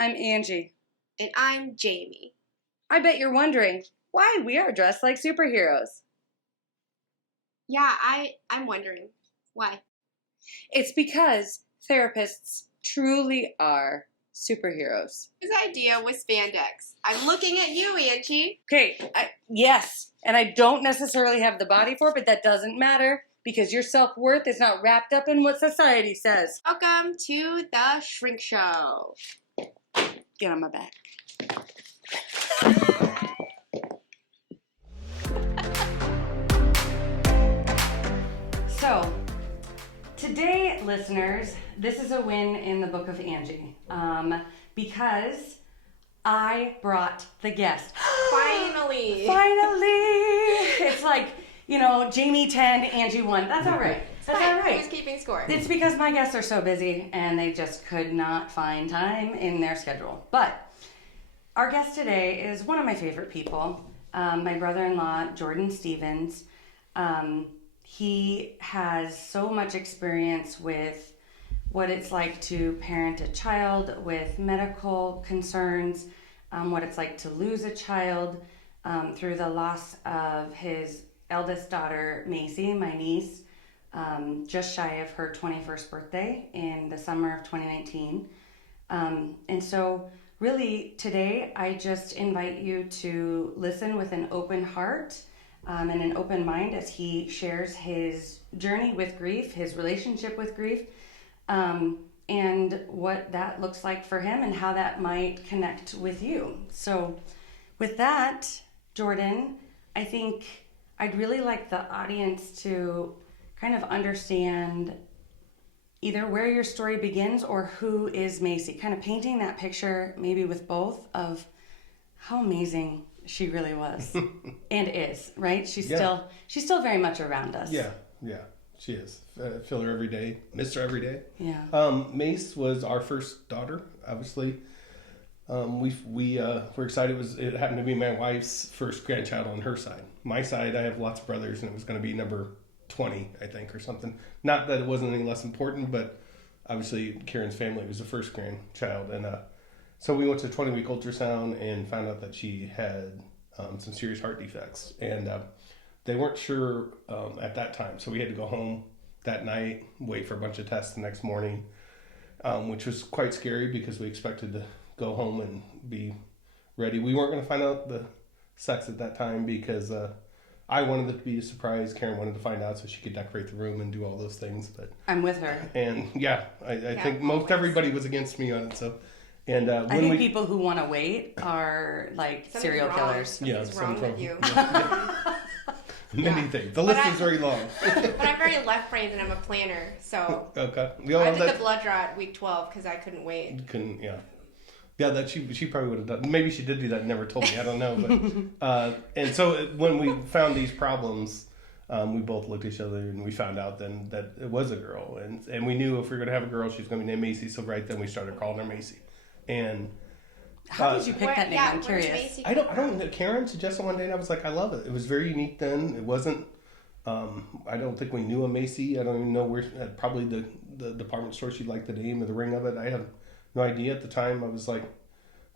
I'm Angie. And I'm Jamie. I bet you're wondering why we are dressed like superheroes. Yeah, I'm wondering. Why? It's because therapists truly are superheroes. His idea was spandex. I'm looking at you, Angie. Okay, yes, and I don't necessarily have the body for it, but that doesn't matter because your self-worth is not wrapped up in what society says. Welcome to the Shrink Show. Get on my back. So, today, listeners, this is a win in the book of Angie, because I brought the guest. Finally! It's like, Jamie 10, Angie 1. That's all right. That's all right. Who's keeping score? It's because my guests are so busy and they just could not find time in their schedule. But our guest today is one of my favorite people, my brother-in-law, Macy Stevens. He has so much experience with what it's like to parent a child with medical concerns, what it's like to lose a child through the loss of his eldest daughter, Macy, my niece, just shy of her 21st birthday in the summer of 2019. And so really today, I just invite you to listen with an open heart and an open mind as he shares his journey with grief, his relationship with grief, and what that looks like for him and how that might connect with you. So with that, Jordan, I think I'd really like the audience to kind of understand either where your story begins or who is Macy, kind of painting that picture maybe with both of how amazing she really was and is, right? She's still very much around us. Yeah, she is. I feel her every day, miss her every day. Yeah. Mace was our first daughter, obviously. We're excited. It happened to be my wife's first grandchild on her side. My side, I have lots of brothers, and it was going to be number 20, I think, or something. Not that it wasn't any less important, but obviously Karen's family was the first grandchild, and so we went to a 20-week ultrasound and found out that she had some serious heart defects, and they weren't sure at that time, so we had to go home that night, wait for a bunch of tests the next morning, which was quite scary because we expected to go home and be ready. We weren't going to find out the sex at that time because I wanted it to be a surprise. Karen wanted to find out so she could decorate the room and do all those things. But I'm with her. And I think most everybody was against me on it. So, and I think people who want to wait are like serial killers. Something's wrong with you. Many things. The list is very long. But I'm very left-brained and I'm a planner, so okay. I did the blood draw at week 12 because I couldn't wait. Yeah, that she probably would have done. Maybe she did do that and never told me. I don't know. But and so when we found these problems, we both looked at each other and we found out then that it was a girl. And we knew if we were going to have a girl, she was going to be named Macy. So right then we started calling her Macy. And how did you pick that name? I'm curious. I don't know. Karen suggested one day and I was like, I love it. It was very unique then. It wasn't. I don't think we knew a Macy. I don't even know where. Probably the department store she liked the name or the ring of it. I have no idea at the time. I was like,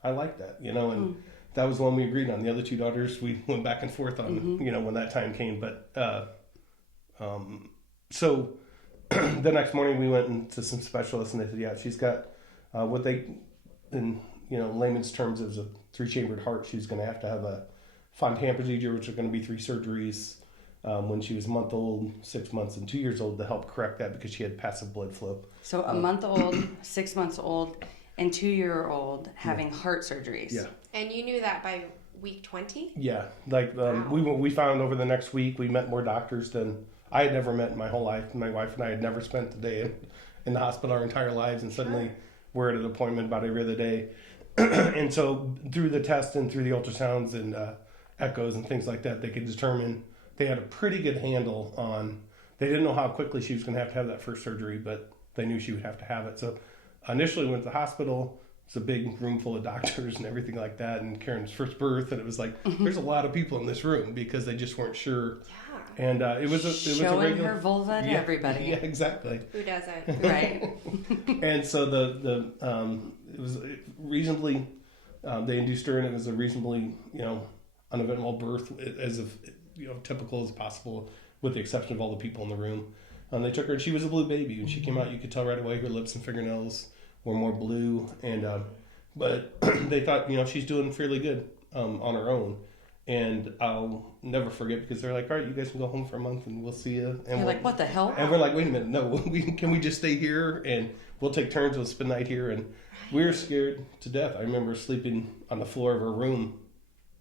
I like that, and that was the one we agreed on. The other two daughters, we went back and forth on, when that time came. But so the next morning we went to some specialists and they said, yeah, she's got what they, in layman's terms, it was a 3-chambered heart. She's going to have a Fontan procedure, which are going to be 3 surgeries when she was a month old, 6 months, and 2 years old to help correct that because she had passive blood flow. So a month old, 6 months old, and 2-year-old having heart surgeries. Yeah. And you knew that by week 20? Yeah. Like wow. we found over the next week, we met more doctors than I had never met in my whole life. My wife and I had never spent a day in the hospital our entire lives, and suddenly we're at an appointment about every other day. And so through the test and through the ultrasounds and echoes and things like that, they could determine they had a pretty good handle on. They didn't know how quickly she was going to have that first surgery, but they knew she would have to have it. So initially went to the hospital, it's a big room full of doctors and everything like that, and Karen's first birth, and it was like there's a lot of people in this room because they just weren't sure. Yeah. And it was a regular her vulva to everybody. Yeah, exactly. Who doesn't? Right. And so it was reasonably they induced her, and it was a reasonably uneventful birth, as of typical as possible, with the exception of all the people in the room. They took her, and she was a blue baby. When she came out, you could tell right away her lips and fingernails were more blue, and but they thought she's doing fairly good on her own. And I'll never forget, because they're like, all right, you guys can go home for a month and we'll see you. And you're like, what the hell? And we're like, wait a minute, no, can we just stay here and we'll take turns, we'll spend the night here. And we were scared to death. I remember sleeping on the floor of her room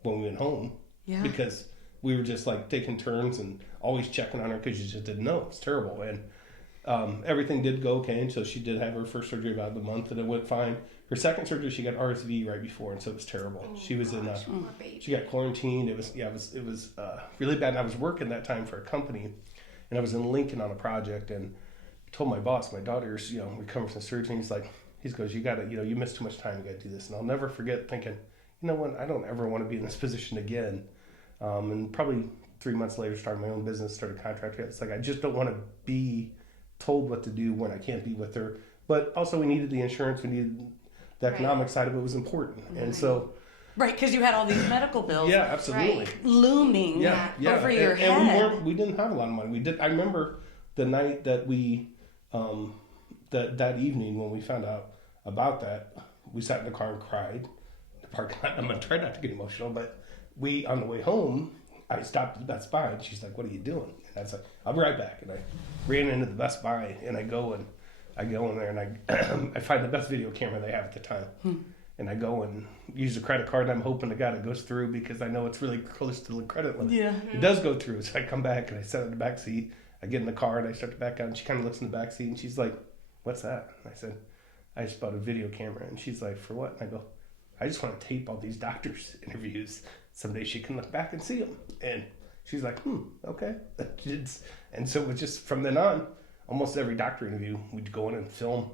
when we went home. Yeah. Because we were just like taking turns and always checking on her, because you just didn't know. It was terrible. And everything did go okay. And so she did have her first surgery about a month, and it went fine. Her second surgery, she got RSV right before, and so it was terrible. She was she got quarantined. It was really bad. And I was working that time for a company, and I was in Lincoln on a project, and I told my boss, my daughter's recovering from surgery. He goes, you gotta, you missed too much time. You gotta do this. And I'll never forget thinking, you know what? I don't ever want to be in this position again. And probably 3 months later, started my own business, started contracting. It's like, I just don't want to be told what to do when I can't be with her. But also, we needed the insurance. We needed the economic side of it was important. And so... Right, because you had all these medical bills. Yeah, absolutely. Looming over your head. And we didn't have a lot of money. I remember the night that we... that evening when we found out about that, we sat in the car and cried. The parking lot. I'm going to try not to get emotional, but on the way home, I stopped at the Best Buy, and she's like, what are you doing? And I was like, I'll be right back. And I ran into the Best Buy, and I go in there, and I find the best video camera they have at the time. And I go and use the credit card, and I'm hoping to God it goes through, because I know it's really close to the credit limit. Yeah. It does go through. So I come back, and I sit in the back seat. I get in the car, and I start to back out, and she kind of looks in the back seat, and she's like, what's that? And I said, I just bought a video camera. And she's like, for what? And I go, I just want to tape all these doctors' interviews. Someday she can look back and see them. And she's like, okay. And so it was just from then on, almost every doctor interview, we'd go in and film.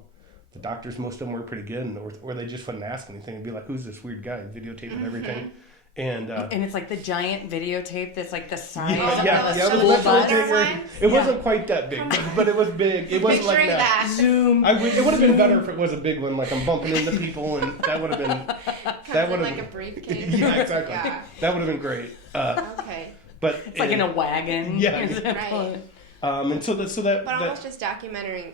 The doctors, most of them were pretty good, or they just wouldn't ask anything. It'd be like, who's this weird guy? Videotaping everything. And it's like the giant videotape that's like the size it wasn't quite that big, but it was big. It wasn't like that. Zoom. It would have been better if it was a big one, like I'm bumping into people, and that would have been like a briefcase. Yeah, exactly. Yeah. That would have been great. Okay. But it's like in a wagon. Yeah. Right. And so that. But almost just documenting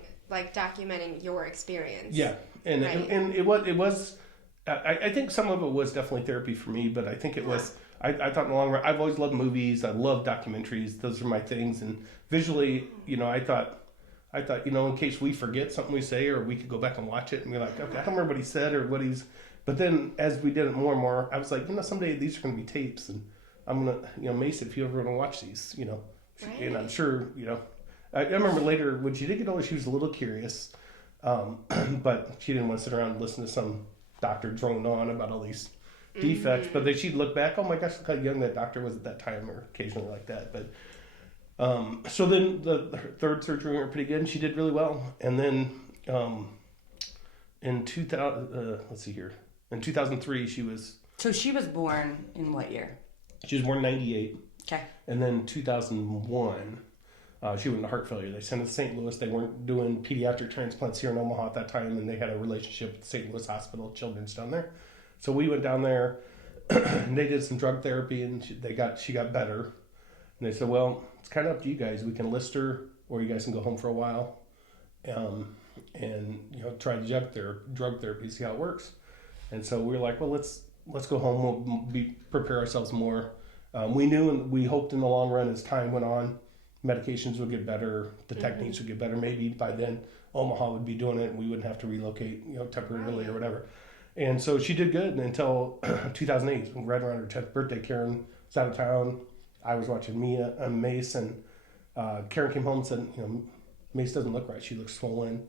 your experience. Yeah, and it was. I think some of it was definitely therapy for me, but I think it was. I thought in the long run, I've always loved movies. I love documentaries. Those are my things. And visually, I thought, in case we forget something we say, or we could go back and watch it and be like, okay, I don't remember what he said or what he's. But then as we did it more and more, I was like, someday these are going to be tapes, and I'm gonna, Macy, if you ever want to watch these, and I'm sure, I remember later when she did get older, she was a little curious, but she didn't want to sit around and listen to some doctor drone on about all these defects. But then she'd look back, oh my gosh, look how young that doctor was at that time, or occasionally like that. But so then the third surgery went pretty good, and she did really well. And then in 2003 she was. So she was born in what year? She was born in 98. Okay. And then 2001. She went into heart failure. They sent her to St. Louis. They weren't doing pediatric transplants here in Omaha at that time, and they had a relationship with St. Louis Hospital, Children's down there. So we went down there, and they did some drug therapy, and she got better. And they said, well, it's kind of up to you guys. We can list her, or you guys can go home for a while, and try the drug therapy, see how it works. And so we were like, well, let's go home. We'll prepare ourselves more. We knew and we hoped in the long run, as time went on, medications would get better, the techniques would get better. Maybe by then Omaha would be doing it, and we wouldn't have to relocate, temporarily or whatever. And so she did good until 2008, right around her 10th birthday. Karen was out of town. I was watching Mace, and Karen came home and said, Mace doesn't look right. She looks swollen.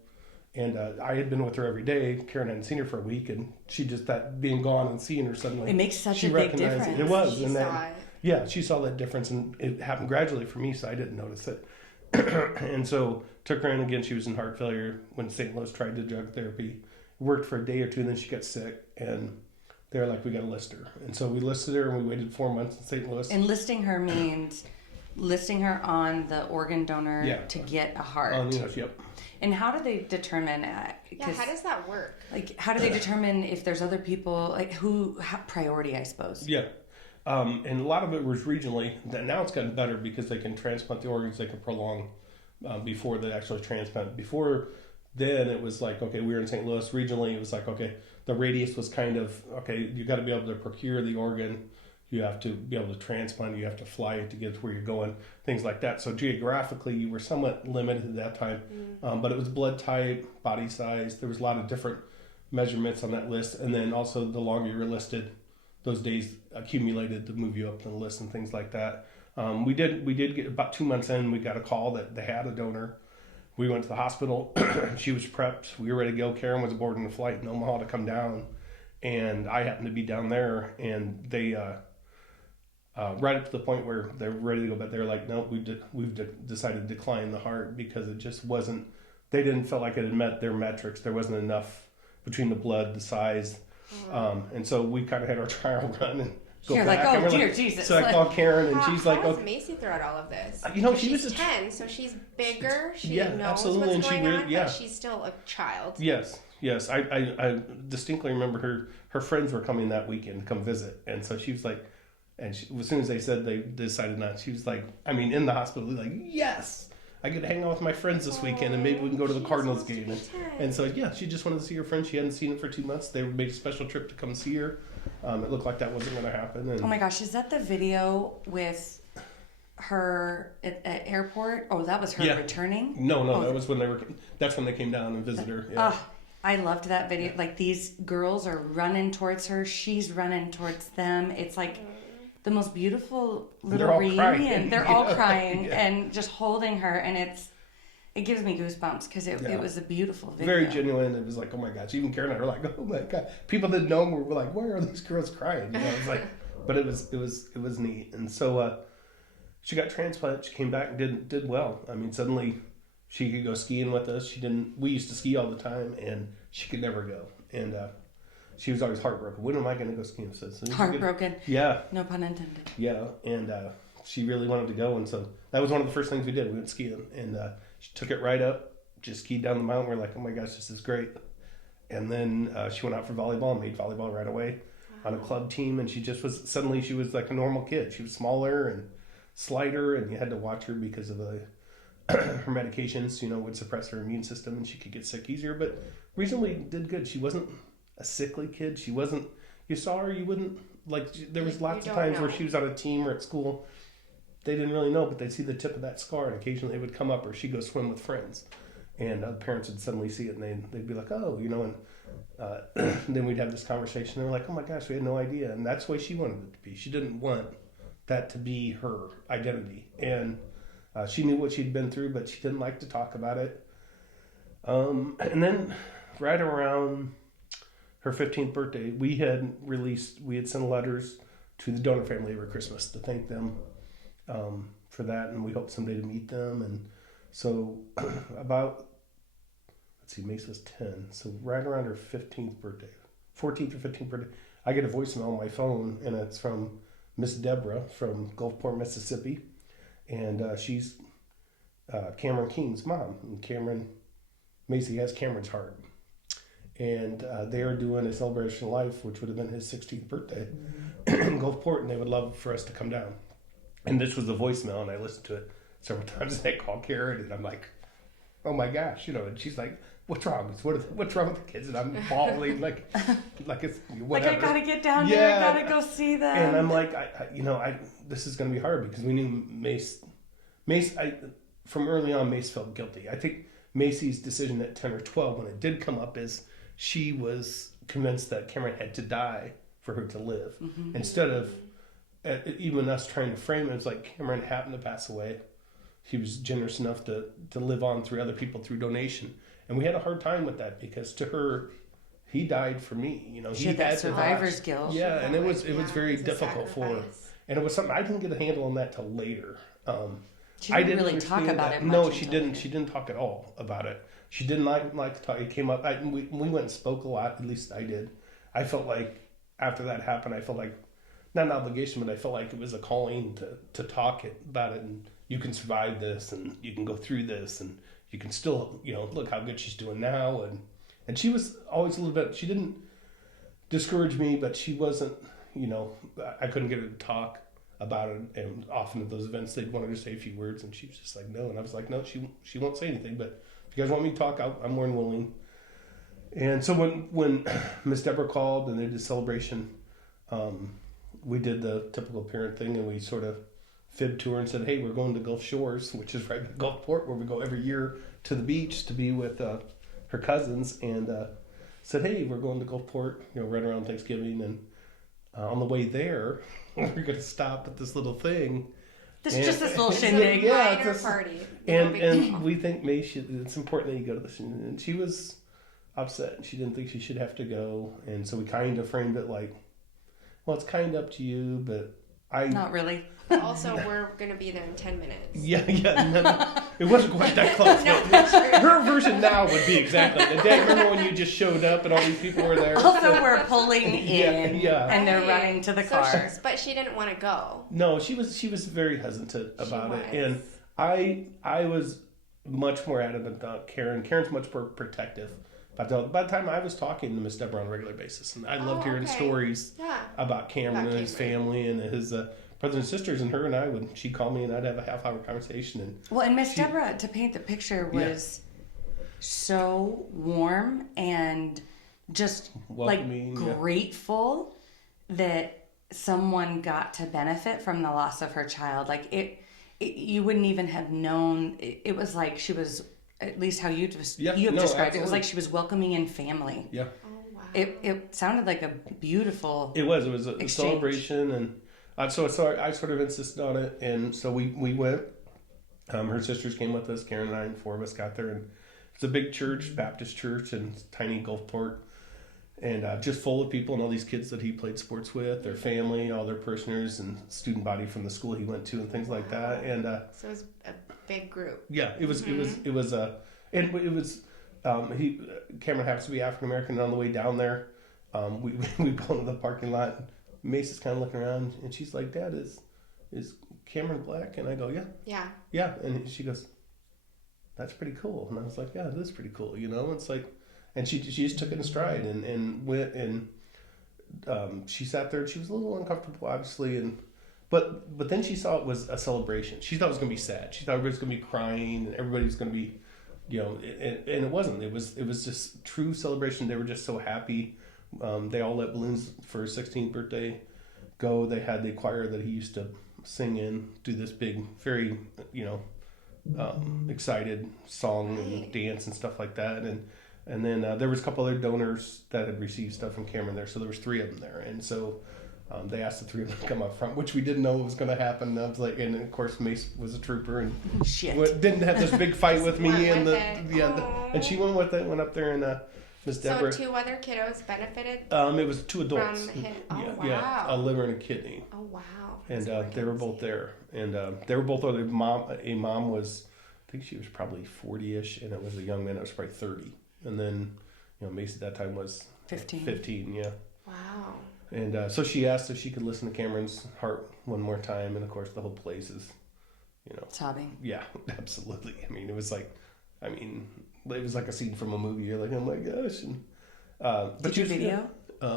And I had been with her every day. Karen hadn't seen her for a week, and she just, that being gone and seeing her suddenly. It makes such a big difference. It was. She saw it. Yeah, she saw that difference, and it happened gradually for me, so I didn't notice it. And so took her in again. She was in heart failure when St. Louis tried the drug therapy, Worked for a day or two, and then she got sick, and they're like, we got to list her. And so we listed her, and we waited 4 months in St. Louis. And listing her means listing her on the organ donor to get a heart. Yep. And how do they determine? How does that work? Like, how do they determine if there's other people? Like, who priority, I suppose. Yeah. And a lot of it was regionally. Now it's gotten better because they can transplant the organs. They can prolong before the actual transplant. Before then, it was like, okay, we were in St. Louis. Regionally, it was like, okay, the radius was kind of, okay, you got to be able to procure the organ. You have to be able to transplant. You have to fly it to get to where you're going, things like that. So geographically, you were somewhat limited at that time. But it was blood type, body size. There was a lot of different measurements on that list. And then also the longer you were listed, those days accumulated to move you up the list and things like that. We did get about 2 months in, we got a call that they had a donor. We went to the hospital. She was prepped. We were ready to go. Karen was aboarding the flight in Omaha to come down. And I happened to be down there. And they, right up to the point where they're ready to go, but they're like, no, we've decided to decline the heart because it just wasn't, they didn't feel like it had met their metrics. There wasn't enough between the blood, the size. And so we kind of had our trial run and go You're back. like, oh, dear like, Jesus. So I called Karen, and she's like, how was okay. Macy throughout all of this? She's 10, so she's bigger. She knows absolutely, what's and going on, but she's still a child. Yes. I distinctly remember her friends were coming that weekend to come visit, and so she was like, and as soon as they said they decided not, she was like, I mean, in the hospital, like, yes, I get to hang out with my friends this weekend, and maybe we can go to the Cardinals game. And so, she just wanted to see her friend. She hadn't seen her for 2 months. They made a special trip to come see her. It looked like that wasn't going to happen. And oh my gosh, is that the video with her at airport? Oh, that was her returning? No, that was when that's when they came down and visited her. Yeah. I loved that video. Like, these girls are running towards her. She's running towards them. It's like the most beautiful little reunion. Crying, they're all crying and just holding her, and it gives me goosebumps because it was a beautiful video. Very genuine. It was like, oh my gosh. Even Karen and I were like, oh my god. People that know me were like, why are these girls crying? It was like, but it was neat. And so she got transplanted. She came back and did well. I mean, suddenly she could go skiing with us. We used to ski all the time, and she could never go. And she was always heartbroken. When am I going to go skiing? So heartbroken. Yeah. No pun intended. Yeah. And she really wanted to go. And so that was one of the first things we did. We went skiing. And she took it right up, just skied down the mountain. We're like, oh my gosh, this is great. And then she went out for volleyball and made volleyball right away on a club team. And she was like a normal kid. She was smaller and slighter, and you had to watch her because of her medications, would suppress her immune system, and she could get sick easier. But recently did good. She wasn't a sickly kid. She wasn't, you saw her, you wouldn't, like, there was lots of times where she was on a team or at school. They didn't really know, but they'd see the tip of that scar, and occasionally it would come up, or she'd go swim with friends. And parents would suddenly see it, and they'd be like, oh, and then we'd have this conversation. They're like, oh my gosh, we had no idea. And that's the way she wanted it to be. She didn't want that to be her identity. And she knew what she'd been through, but she didn't like to talk about it. And then right around her 15th birthday, we had sent letters to the donor family over Christmas to thank them for that, and we hope someday to meet them. And so Mace was 10, so right around her 15th birthday, 14th or 15th birthday, I get a voicemail on my phone, and it's from Miss Deborah from Gulfport, Mississippi, and she's Cameron King's mom. And Macy has Cameron's heart, and they are doing a celebration of life, which would have been his 16th birthday in Gulfport, and they would love for us to come down. And this was the voicemail, and I listened to it several times. And I called Karen, and I'm like, oh my gosh, and she's like, what's wrong? What's wrong with the kids? And I'm bawling like it's whatever. Like, I gotta get down there. I gotta go see them. And I'm like, this is gonna be hard because we knew Mace. From early on, Mace felt guilty. I think Macy's decision at 10 or 12, when it did come up, is she was convinced that Cameron had to die for her to live, instead of even us trying to frame it as like Cameron happened to pass away. He was generous enough to live on through other people through donation. And we had a hard time with that because to her, he died for me. She had that survivor's guilt. Yeah, and it was very difficult for her. And it was something I didn't get a handle on that till later. She I didn't didn't really talk understand about that. it much. No, she until didn't. later. She didn't talk at all about it. She didn't like to talk. It came up. We went and spoke a lot. At least I did. I felt like after that happened, I felt like not an obligation, but I felt like it was a calling to talk about it. And you can survive this, and you can go through this, and you can still, look how good she's doing now. And she was always a little bit. She didn't discourage me, but she wasn't. I couldn't get her to talk about it, and often at those events they'd want her to say a few words, and she was just like no, and I was like no, she won't say anything, but if you guys want me to talk, I'm more than willing. And so when Miss Deborah called and they did celebration, we did the typical parent thing, and we sort of fibbed to her and said, hey, we're going to Gulf Shores, which is right in Gulfport, where we go every year to the beach to be with her cousins, and said, hey, we're going to Gulfport, right around Thanksgiving, and on the way there, we're going to stop at this little thing. This is just this little It's a shindig. Yeah, minor it's a- party. And we think it's important that you go to this. And she was upset. She didn't think she should have to go. And so we kind of framed it like, well, it's kind of up to you, but Not really. But also, we're going to be there in 10 minutes. Yeah. No, it wasn't quite that close. No but picture. her version now would be exactly. Dad, remember when you just showed up and all these people were there? Also, we're pulling in, Yeah. and they're Right. running to the So car. but she didn't want to go. No, she was very hesitant about She it, and I was much more adamant about Karen. Karen's much more protective. By the time I was talking to Miss Deborah on a regular basis, and I loved hearing okay. stories Yeah. about Cameron and his Cameron. family and his brothers and sisters, and her and I would. She'd call me and I'd have a half-hour conversation. And Well, and Miss Deborah, to paint the picture, was so warm and just Welcoming, yeah. grateful that someone got to benefit from the loss of her child. Like you wouldn't even have known. It was like she was, at least how you have described it. It was absolutely. like she was welcoming in family. yeah, Oh, wow. It sounded like a beautiful. it was a Exchange. celebration, and so I sort of insisted on it, and so we went. Her sisters came with us. Karen and I and four of us got there, and it's a big church, Baptist church, in tiny Gulfport, and just full of people and all these kids that he played sports with, their family, all their parishioners, and student body from the school he went to, and things like that. And So it was a big group. yeah, it was Cameron happens to be African American, and on the way down there, we pull into the parking lot. And Macy's kind of looking around, and she's like, "Dad, is Cameron black?" And I go, Yeah. yeah. And she goes, "That's pretty cool." And I was like, "Yeah, it is pretty cool." It's like, and she just took it in stride and went, and she sat there and she was a little uncomfortable, obviously, but then she saw it was a celebration. She thought it was going to be sad. She thought everybody was going to be crying and everybody was going to be, and it wasn't. It was just true celebration. They were just so happy. They all let balloons for his 16th birthday go. They had the choir that he used to sing in, do this big, very, excited song and dance and stuff like that. And then there was a couple other donors that had received stuff from Cameron there. So there was three of them there. And so they asked the three of them to come up front, which we didn't know was going to happen. I was like, and of course Mace was a trooper and Shit. didn't have this big fight with me. Went And with it. and she went with it, went up there, and Miss Deborah. So 2 other kiddos benefited It was 2 adults. from him. Oh, Yeah, wow. a liver and a kidney. Oh, wow. And That's they were both there, and they were both other mom. A mom was, I think she was probably 40-ish, and it was a young man that was probably 30. And then, Mace at that time was 15. 15, yeah. Wow. And so she asked if she could listen to Cameron's heart one more time, and of course the whole place is, Sobbing. yeah, absolutely. I mean, it was like a scene from a movie. You're like, oh my gosh. And but Did you video?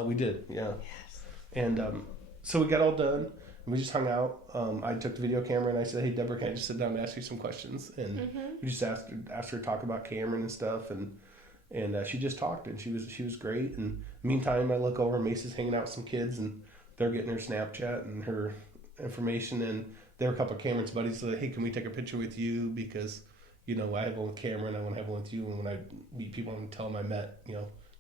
We did, yeah. Yes. And so we got all done, and we just hung out. I took the video camera, and I said, "Hey, Deborah, can I just sit down and ask you some questions?" And we just asked her to talk about Cameron and stuff, and she just talked, and she was great. And meantime, I look over, Macy's hanging out with some kids, and they're getting her Snapchat and her information, and there were a couple of Cameron's buddies that, "Hey, can we take a picture with you? Because, I have one with Cameron, I want to have one with you, and when I meet people, I'm going to tell them I met,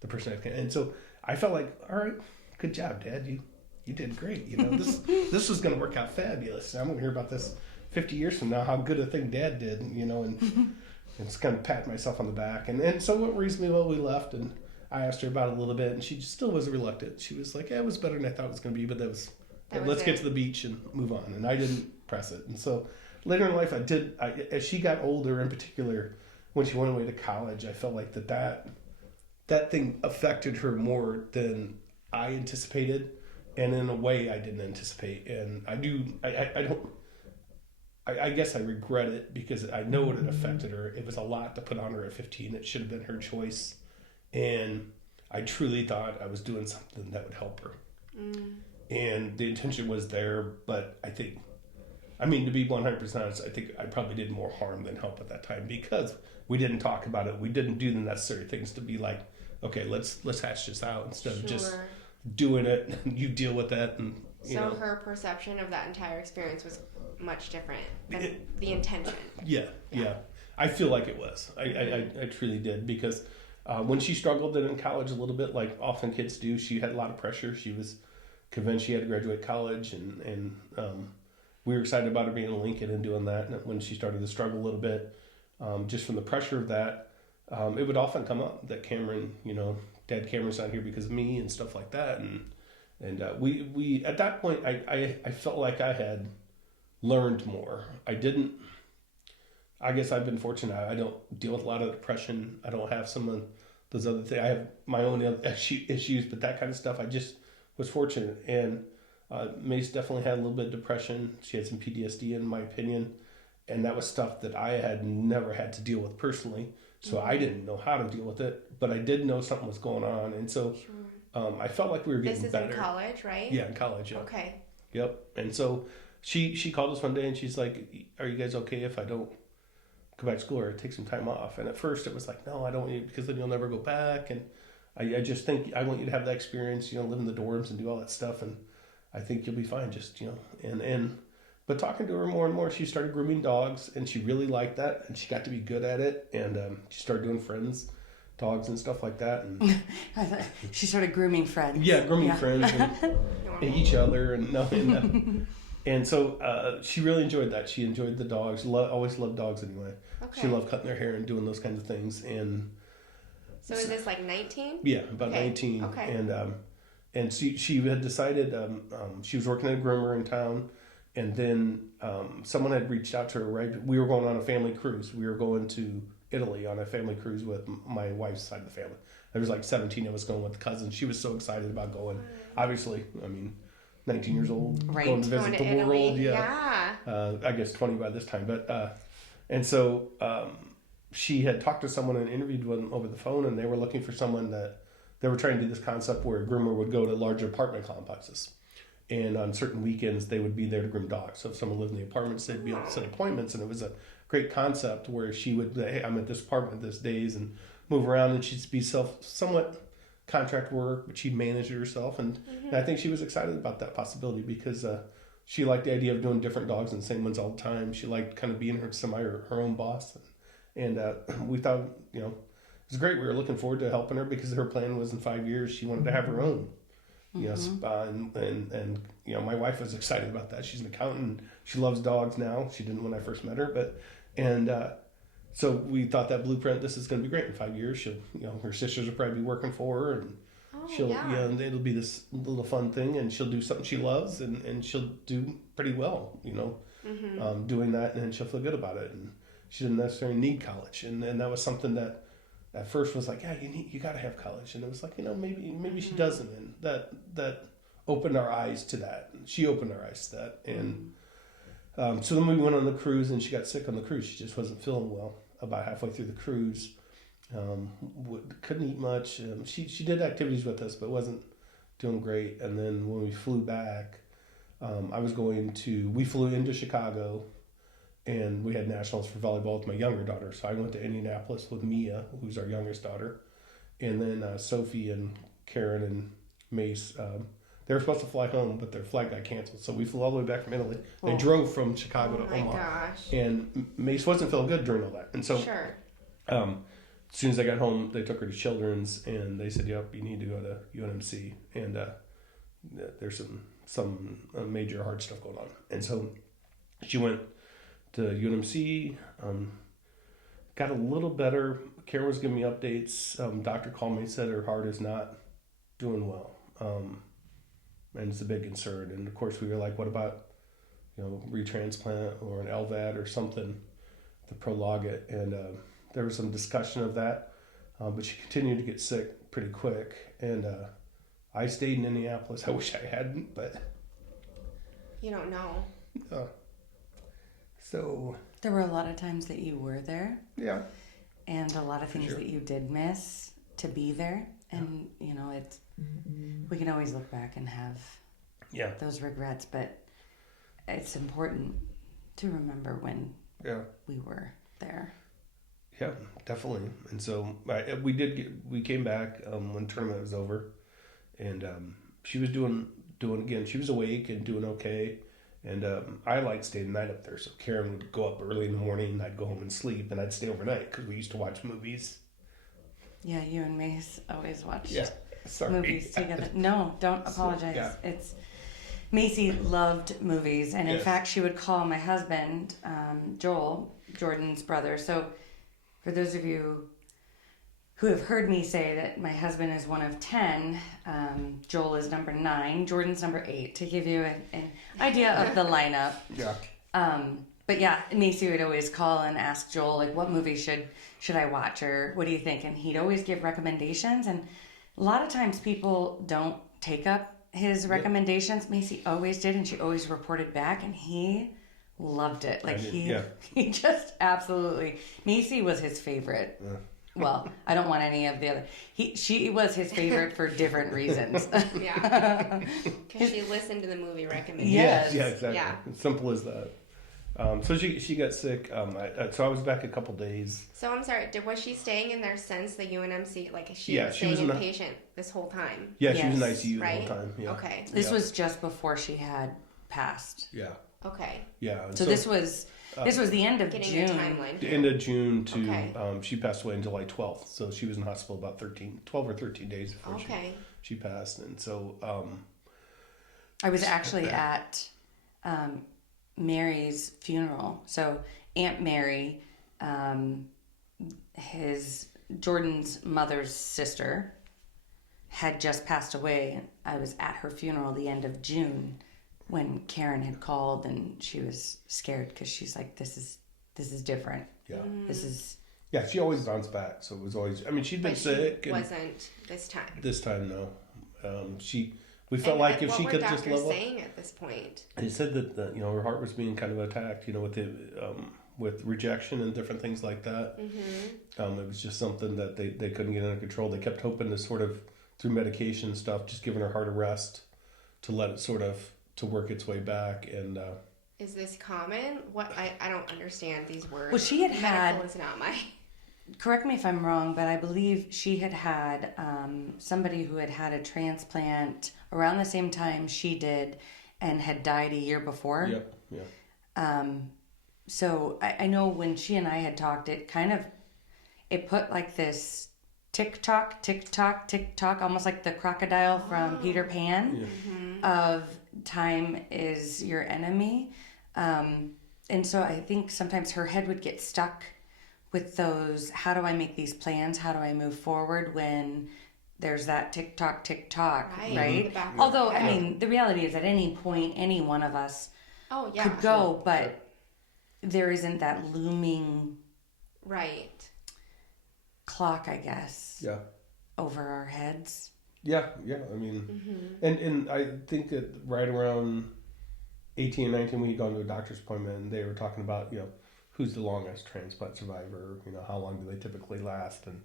the person I can." And so I felt like, all right, good job, Dad. You did great. This was going to work out fabulous. I'm going to hear about this 50 years from now, how good a thing Dad did, and it's kind of patting myself on the back. And so it went reasonably well. We left, and I asked her about it a little bit, and she still was reluctant. She was like, "Yeah, it was better than I thought it was going to be, but let's get to the beach and move on." And I didn't press it. And so later in life, as she got older, in particular, when she went away to college, I felt like that thing affected her more than I anticipated, and in a way I didn't anticipate. And I guess I regret it because I know it affected her. It was a lot to put on her at 15. It should have been her choice. And I truly thought I was doing something that would help her. And the intention was there, but to be 100% honest, I think I probably did more harm than help at that time because we didn't talk about it. We didn't do the necessary things to be like, okay, let's hash this out instead of just doing it. You deal with that, and so her perception of that entire experience was much different than the intention. Yeah. I feel like it was. I truly did because when she struggled in college a little bit, like often kids do, she had a lot of pressure. She was convinced she had to graduate college, and we were excited about her being in Lincoln and doing that. And when she started to struggle a little bit, just from the pressure of that, it would often come up that Cameron, Dad Cameron's not here because of me and stuff like that. And we at that point, I felt like I had learned more. I guess I've been fortunate. I don't deal with a lot of depression. I don't have some of those other things. I have my own issues, but that kind of stuff, I just was fortunate. And Mace definitely had a little bit of depression. She had some PTSD, in my opinion. And that was stuff that I had never had to deal with personally. So I didn't know how to deal with it, but I did know something was going on. And so I felt like we were getting better. This is in college, right? Yeah, in college, yeah. Okay. Yep. And so she called us one day and she's like, are you guys okay if I don't go back to school or take some time off? And at first it was like, no, I don't want you, because then you'll never go back. And I just think I want you to have that experience, live in the dorms and do all that stuff. And I think you'll be fine, just, but talking to her more and more, she started grooming dogs and she really liked that and she got to be good at it. And she started doing friends, dogs and stuff like that. And I thought she started grooming friends. Yeah, grooming friends and each other. And so she really enjoyed that. She enjoyed the dogs, always loved dogs anyway. Okay. She loved cutting their hair and doing those kinds of things. And so is this like 19? Yeah, about 19. Okay. And she had decided she was working at a groomer in town, and then someone had reached out to her. Right, we were going on a family cruise. We were going to Italy on a family cruise with my wife's side of the family. There was like 17 of us going with cousins. She was so excited about going. Obviously, 19 years old, right. Going to visit the Italy. world. Yeah. I guess 20 by this time. But and so she had talked to someone and interviewed one over the phone, and they were looking for someone that they were trying to do this concept where a groomer would go to larger apartment complexes. And on certain weekends, they would be there to groom dogs. So if someone lived in the apartments, they'd be able to set appointments. And it was a great concept where she would, hey, I'm at this apartment this days, and move around, and she'd be somewhat contract work, but she'd manage it herself. And I think she was excited about that possibility because she liked the idea of doing different dogs and the same ones all the time. She liked kind of being her own boss. And we thought, it was great. We were looking forward to helping her because her plan was in 5 years she wanted to have her own spa. And my wife was excited about that. She's an accountant. She loves dogs now. She didn't when I first met her, but so we thought that blueprint, this is going to be great. In 5 years, she'll, her sisters will probably be working for her, and and it'll be this little fun thing, and she'll do something she loves, and she'll do pretty well, doing that, and she'll feel good about it. And she didn't necessarily need college, and that was something that at first was like, yeah, you got to have college, and it was like, maybe she doesn't, and that opened our eyes to that. She opened our eyes to that, and so then we went on the cruise, and she got sick on the cruise. She just wasn't feeling well about halfway through the cruise. Couldn't eat much. She did activities with us, but wasn't doing great. And then when we flew back, we flew into Chicago, and we had nationals for volleyball with my younger daughter. So I went to Indianapolis with Mia, who's our youngest daughter. And then Sophie and Karen and Mace, they were supposed to fly home, but their flight got canceled. So we flew all the way back from Italy. They drove from Chicago to Omaha. Gosh. And Mace wasn't feeling good during all that. And so as soon as I got home, they took her to Children's, and they said, yep, you need to go to UNMC. And there's some major hard stuff going on. And so she went to UNMC, got a little better. Karen was giving me updates. Doctor called me and said her heart is not doing well. And it's a big concern. And of course we were like, what about, retransplant or an LVAD or something to prolong it. And there was some discussion of that, but she continued to get sick pretty quick. And I stayed in Indianapolis. I wish I hadn't, but You don't know. So There were a lot of times that you were there, yeah, and a lot of things sure. that you did miss to be there. And it's we can always look back and have those regrets, but it's important to remember when we were there. Yeah, definitely. And so we came back when tournament was over, and she was doing again. She was awake and doing okay. And I liked staying the night up there. So Karen would go up early in the morning, and I'd go home and sleep, and I'd stay overnight because we used to watch movies. Yeah, you and Mace always watched Sorry. movies together. No, don't apologize. Yeah. It's Macy loved movies, and in fact, she would call my husband, Joel, Jordan's brother. So, for those of you who have heard me say that my husband is one of 10, Joel is number 9, Jordan's number 8, to give you an idea of the lineup. Yeah. But yeah, Macy would always call and ask Joel, like, what movie should I watch, or what do you think? And he'd always give recommendations, and a lot of times people don't take up his recommendations. Macy always did, and she always reported back, and he loved it. Like, he just absolutely, Macy was his favorite. Well, I don't want any of the other. She was his favorite for different reasons. Yeah, because she listened to the movie recommendations. Yes. Yeah, exactly. Yeah. As simple as that. So she got sick. So I was back a couple days. So I'm sorry. Was she staying in there since the UNMC? Like, she Yeah, was she was staying in inpatient this whole time? Yeah, she was in Yes. ICU Right? the whole time. Yeah. Okay. This was just before she had passed. Yeah. Okay. Yeah. And So this was the end of Getting June. a timeline. the end of June to Okay. She passed away on July 12th. So she was in hospital about 12 or 13 days before Okay. she passed. And so I was actually at Mary's funeral. So Aunt Mary, Jordan's mother's sister, had just passed away. I was at her funeral the end of June when Karen had called, and she was scared because she's like, "This is different. yeah. This is." Yeah, she always bounced back. So it was always. I mean, she'd been But sick. She And wasn't this time. this time, no. We felt like if she could just What were level. doctors saying at this point? They said that her heart was being kind of attacked, with the with rejection and different things like that. Mm-hmm. It was just something that they couldn't get under control. They kept hoping to sort of through medication and stuff, just giving her heart a rest to let it sort of to work its way back. And Is this common? What I don't understand these words. Well, she had Medical is not my. Correct me if I'm wrong, but I believe she had somebody who had a transplant around the same time she did and had died a year before. Yep. Yeah. So I know when she and I had talked, it put like this tick-tock, tick-tock, tick-tock, almost like the crocodile from Peter Pan of time is your enemy. And so I think sometimes her head would get stuck with those, how do I make these plans? How do I move forward when there's that tick-tock, tick-tock, right? In the back of Although, her I head. mean, the reality is at any point, any one of us Oh yeah. could go, but there isn't that looming Right. clock, I guess, Yeah. over our heads. Yeah. Yeah. I mean, and I think that right around 18 and 19, we had gone to a doctor's appointment, and they were talking about who's the longest transplant survivor. How long do they typically last, and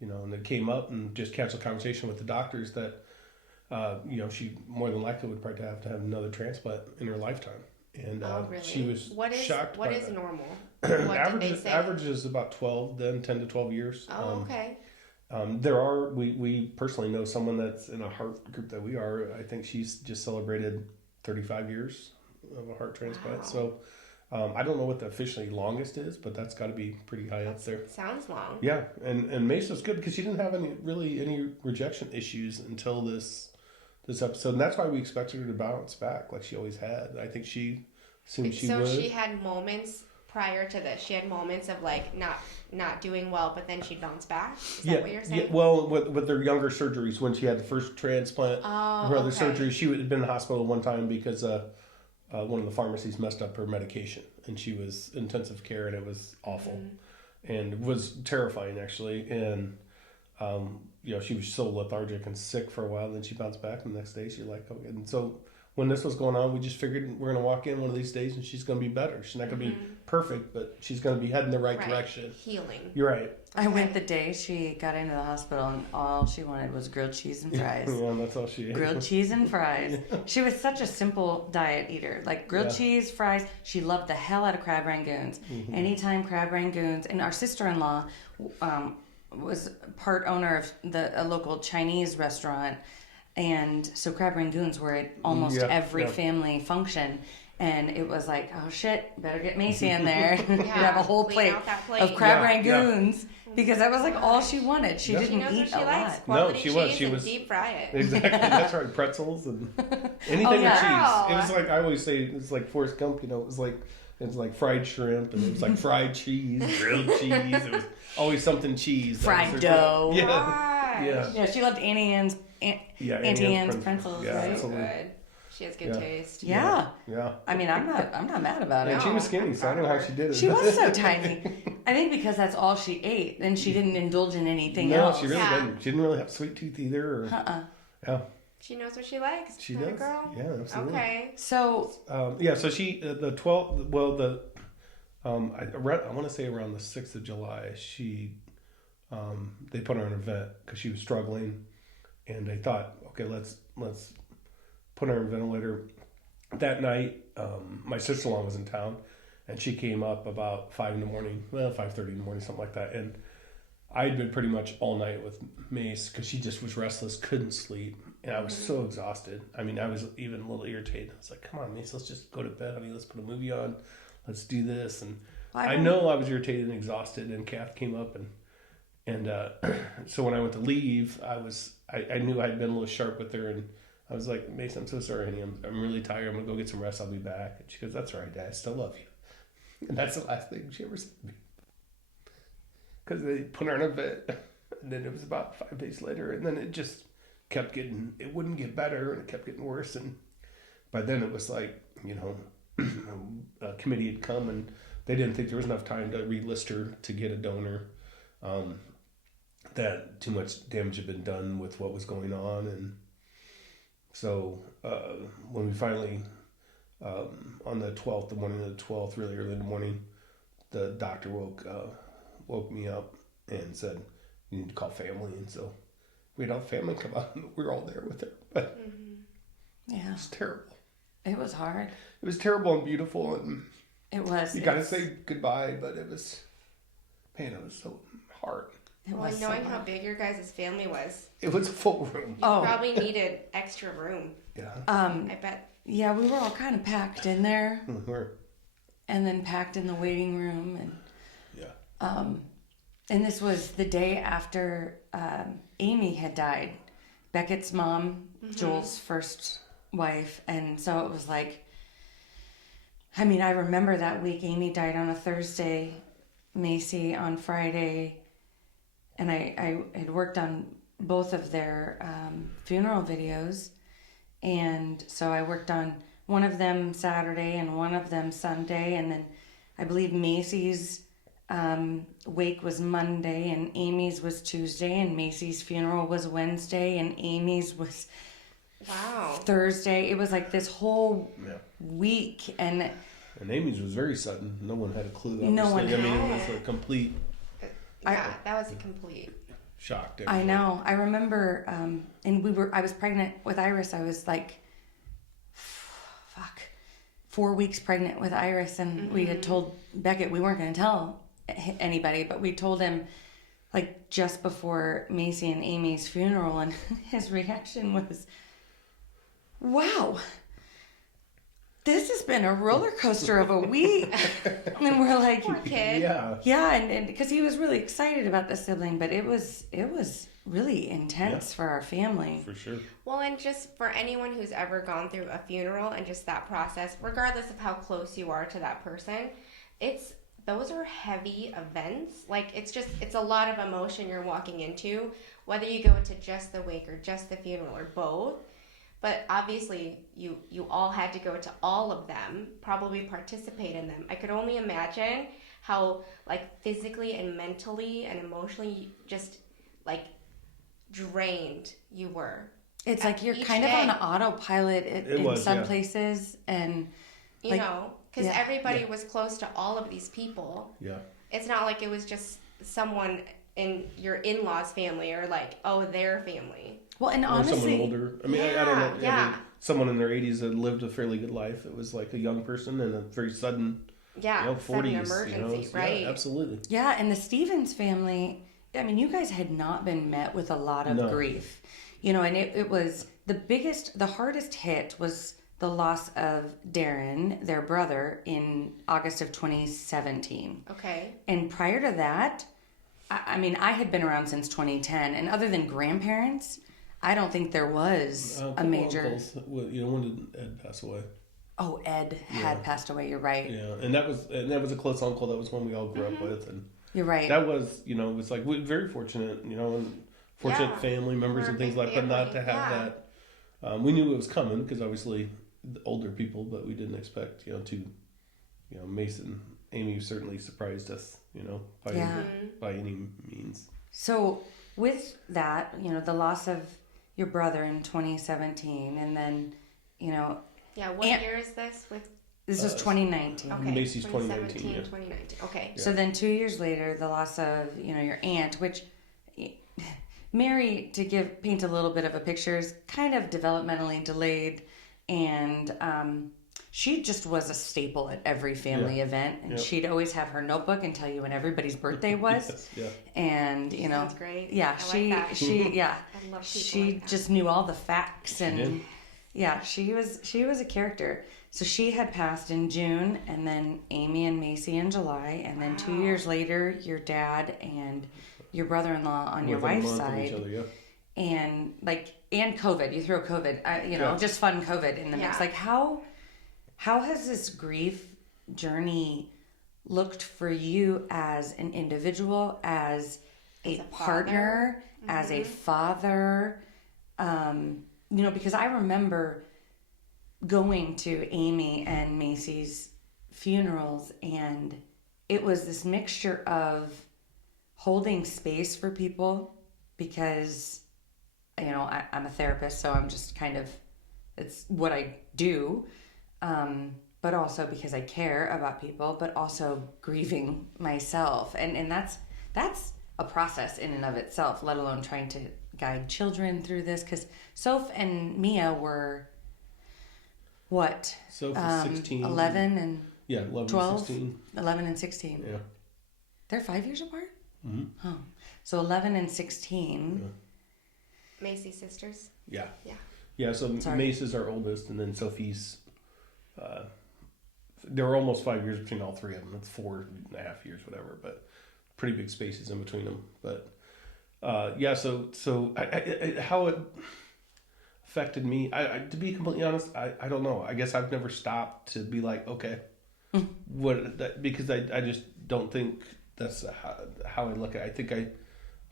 and it came up and just casual conversation with the doctors that she more than likely would probably have to have another transplant in her lifetime. And Really? she was shocked What by is that. normal? What did they say? Average is about 10 to 12 years. Oh, okay. We personally know someone that's in a heart group that we are. I think she's just celebrated 35 years of a heart transplant. Wow. So I don't know what the officially longest is, but that's got to be pretty high up there. Sounds long. Yeah, and Mesa's good because she didn't have any rejection issues until this episode, and that's why we expected her to bounce back like she always had. I think she assumed she would. So she had moments prior to this. She had moments of like not doing well, but then she'd bounce back. Is that what you're saying? Yeah. Well, with her younger surgeries, when she had the first transplant, her other surgery, she had been in the hospital one time because one of the pharmacies messed up her medication, and she was intensive care, and it was awful, and it was terrifying actually. And she was so lethargic and sick for a while. Then she bounced back, and the next day she okay. And so when this was going on, we just figured we're gonna walk in one of these days, and she's gonna be better. She's not gonna be perfect, but she's gonna be heading the right direction. Healing. You're right. I went the day she got into the hospital, and all she wanted was grilled cheese and fries. Yeah, that's all she ate. Grilled cheese and fries. She was such a simple diet eater. Like grilled cheese, fries. She loved the hell out of crab rangoons. Anytime crab rangoons. And our sister-in-law was part owner of a local Chinese restaurant. And so crab rangoons were at almost every family function. And it was like, oh shit, better get Macy in there. You'd have a whole plate of crab rangoons. Because that was like all she wanted. She didn't eat a lot. No, she was. Deep fry it. Exactly. That's right. Pretzels and anything with cheese. It was like, I always say, it's like Forrest Gump, it was like fried shrimp, and it was like fried cheese, grilled cheese. It was always something cheese. Fried dough. Yeah. She loved Auntie Anne's pretzels. Yeah, right? absolutely. Good. She has good taste. Yeah. Yeah. I mean, I'm not mad about it. And she was skinny, so I don't know how she did it. She was so tiny. I think because that's all she ate, and she didn't indulge in anything else. No, she really didn't. She didn't really have sweet tooth either. Yeah. She knows what she likes. She does. Girl. Yeah, absolutely. Okay. So. So she the 12th. Well, I want to say around the 6th of July, they put her on an event because she was struggling, and they thought, okay, let's put her on a ventilator. That night, my sister-in-law was in town, and she came up about 5 in the morning, 5:30 in the morning, something like that. And I'd been pretty much all night with Mace because she just was restless, couldn't sleep, and I was so exhausted. I mean, I was even a little irritated. I was like, come on, Mace, let's just go to bed, honey. Let's put a movie on. Let's do this. And I know I was irritated and exhausted, and Kath came up, and so when I went to leave, I knew I'd been a little sharp with her, and I was like, Mason, I'm so sorry, honey. I'm really tired. I'm going to go get some rest. I'll be back. And she goes, that's all right, Dad. I still love you. And that's the last thing she ever said to me. Because they put her on a bed. And then it was about 5 days later. And then it just kept it wouldn't get better. And it kept getting worse. And by then it was like, a committee had come. And they didn't think there was enough time to relist her to get a donor. That too much damage had been done with what was going on. And so when we finally, on the 12th, the morning of the 12th, really early in the morning, the doctor woke me up and said, you need to call family. And so we had all family come out, and we were all there with her. But it was terrible. It was hard. It was terrible and beautiful. And it was. You got to say goodbye, but it was so hard. Knowing how big your guys' family was. It was a full room. You probably needed extra room. Yeah. I bet. Yeah, we were all kind of packed in there. We were. And then packed in the waiting room. And and this was the day after Amy had died. Beckett's mom, Joel's first wife. And so it was like, I mean, I remember that week. Amy died on a Thursday, Macy on Friday. And I had worked on both of their funeral videos. And so I worked on one of them Saturday and one of them Sunday. And then I believe Macy's wake was Monday and Amy's was Tuesday. And Macy's funeral was Wednesday and Amy's was Thursday. It was like this whole week. And Amy's was very sudden. No one had a clue. No one had. I mean, it was a complete... that was a complete shock. I know. I remember, and I was pregnant with Iris. I was like, 4 weeks pregnant with Iris, and we had told Beckett we weren't going to tell anybody, but we told him like just before Macy and Amy's funeral, and his reaction was, wow. This has been a roller coaster of a week. And we're like, poor kid. Yeah, and because he was really excited about the sibling, but it was really intense for our family. For sure. Well, and just for anyone who's ever gone through a funeral and just that process, regardless of how close you are to that person, those are heavy events. Like it's a lot of emotion you're walking into, whether you go into just the wake or just the funeral or both. But obviously, you all had to go to all of them, probably participate in them. I could only imagine how like physically and mentally and emotionally just like drained you were. It's like you're Each kind of day. on autopilot in some places, and You know, because yeah. everybody was close to all of these people. Yeah. It's not like it was just someone in your in-laws family or like, oh, their family. well, and Or honestly, someone older. I mean, I don't know. Yeah. I mean, someone in their 80s that lived a fairly good life. It was like a young person and a very sudden, Yeah, 40s. sudden emergency, right? Yeah, absolutely. yeah, and the Stevens family, I mean, you guys had not been met with a lot of grief, and it was the hardest hit was the loss of Darren, their brother, in August of 2017. Okay. And prior to that, I mean, I had been around since 2010, and other than grandparents, I don't think there was a major. Uncles. Well, when did Ed pass away? Oh, Ed had passed away. You're right. Yeah, and that was a close uncle. That was one we all grew up with, and You're right. that was it was like we're very fortunate, and fortunate family members and things like that. But not to have that. We knew it was coming because obviously the older people, but we didn't expect Mason, Amy certainly surprised us, by any means. So with that, the loss of your brother in 2017, and then, Yeah, what year is this? This was 2019. Okay, Macy's 2017, 2019, yeah. 2019. Okay. So then 2 years later, the loss of, your aunt, which Mary, to paint a little bit of a picture, is kind of developmentally delayed, and she just was a staple at every family event, and she'd always have her notebook and tell you when everybody's birthday was. Yes, yeah. And Sounds great. yeah, I like that. she I love people she like that. just knew all the facts, She and did. yeah, she was a character. So she had passed in June, and then Amy and Macy in July, and then 2 years later, your dad and your brother-in-law on your Within a wife's month of each side, other, yeah. and COVID. You throw COVID, just fun COVID in the mix. Yeah. Like how has this grief journey looked for you as an individual, as a partner, as a father? Because I remember going to Amy and Macy's funerals, and it was this mixture of holding space for people because, I'm a therapist, so I'm just kind of, it's what I do, but also because I care about people, but also grieving myself. And that's a process in and of itself, let alone trying to guide children through this, because Soph and Mia were what? So for 16. 11 and Yeah, 11 12? and 16. 11 and 16. Yeah. They're 5 years apart? Mm-hmm. Oh. So 11 and 16. Yeah. Macy's sisters. Yeah. Yeah. Yeah, so Sorry. Mace is our oldest, and then Sophie's, there were almost 5 years between all three of them. It's 4.5 years, whatever, but pretty big spaces in between them. But, so how it affected me, to be completely honest, I don't know. I guess I've never stopped to be like, okay, because I just don't think that's how I look at it. I think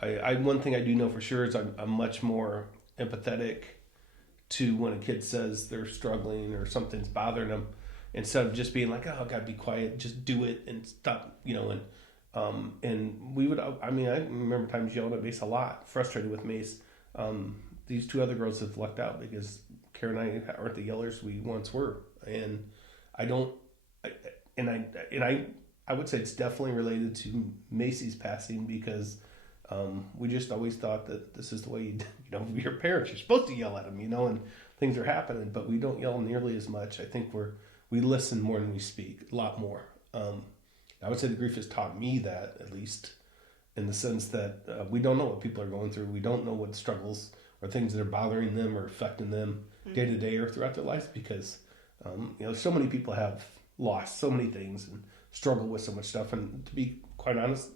I one thing I do know for sure is I'm much more empathetic to when a kid says they're struggling or something's bothering them, instead of just being like, oh God, be quiet, just do it and stop, and we would, I remember times yelling at Mace a lot, frustrated with Mace. These two other girls have lucked out because Karen and I aren't the yellers we once were, and I would say it's definitely related to Macy's passing, because we just always thought that this is the way your parents, you're supposed to yell at them, and things are happening, but we don't yell nearly as much. I think we listen more than we speak, a lot more. I would say the grief has taught me that, at least, in the sense that we don't know what people are going through. We don't know what struggles or things that are bothering them or affecting them day to day or throughout their lives, because so many people have lost so many things and struggle with so much stuff. And to be quite honest,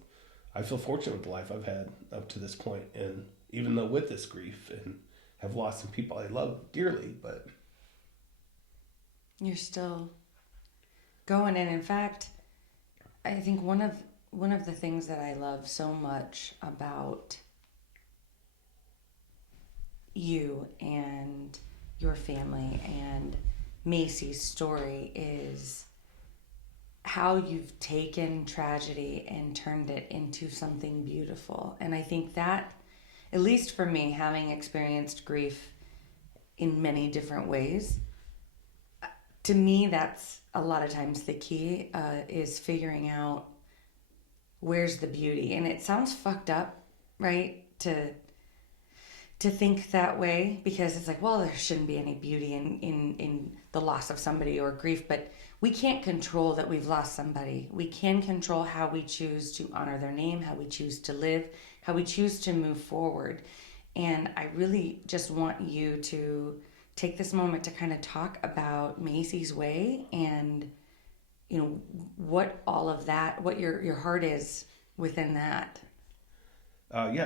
I feel fortunate with the life I've had up to this point, and even though with this grief and have lost some people I love dearly, but You're still going. And in fact, I think one of the things that I love so much about you and your family and Macy's story is how you've taken tragedy and turned it into something beautiful. And I think that, at least for me, having experienced grief in many different ways, to me, that's a lot of times the key, is figuring out where's the beauty. And it sounds fucked up, right? To think that way, because it's like, well, there shouldn't be any beauty in the loss of somebody or grief, but we can't control that we've lost somebody. We can control how we choose to honor their name, how we choose to live, how we choose to move forward. And I really just want you to take this moment to kind of talk about Macy's Way and, you know, what all of that, what your heart is within that.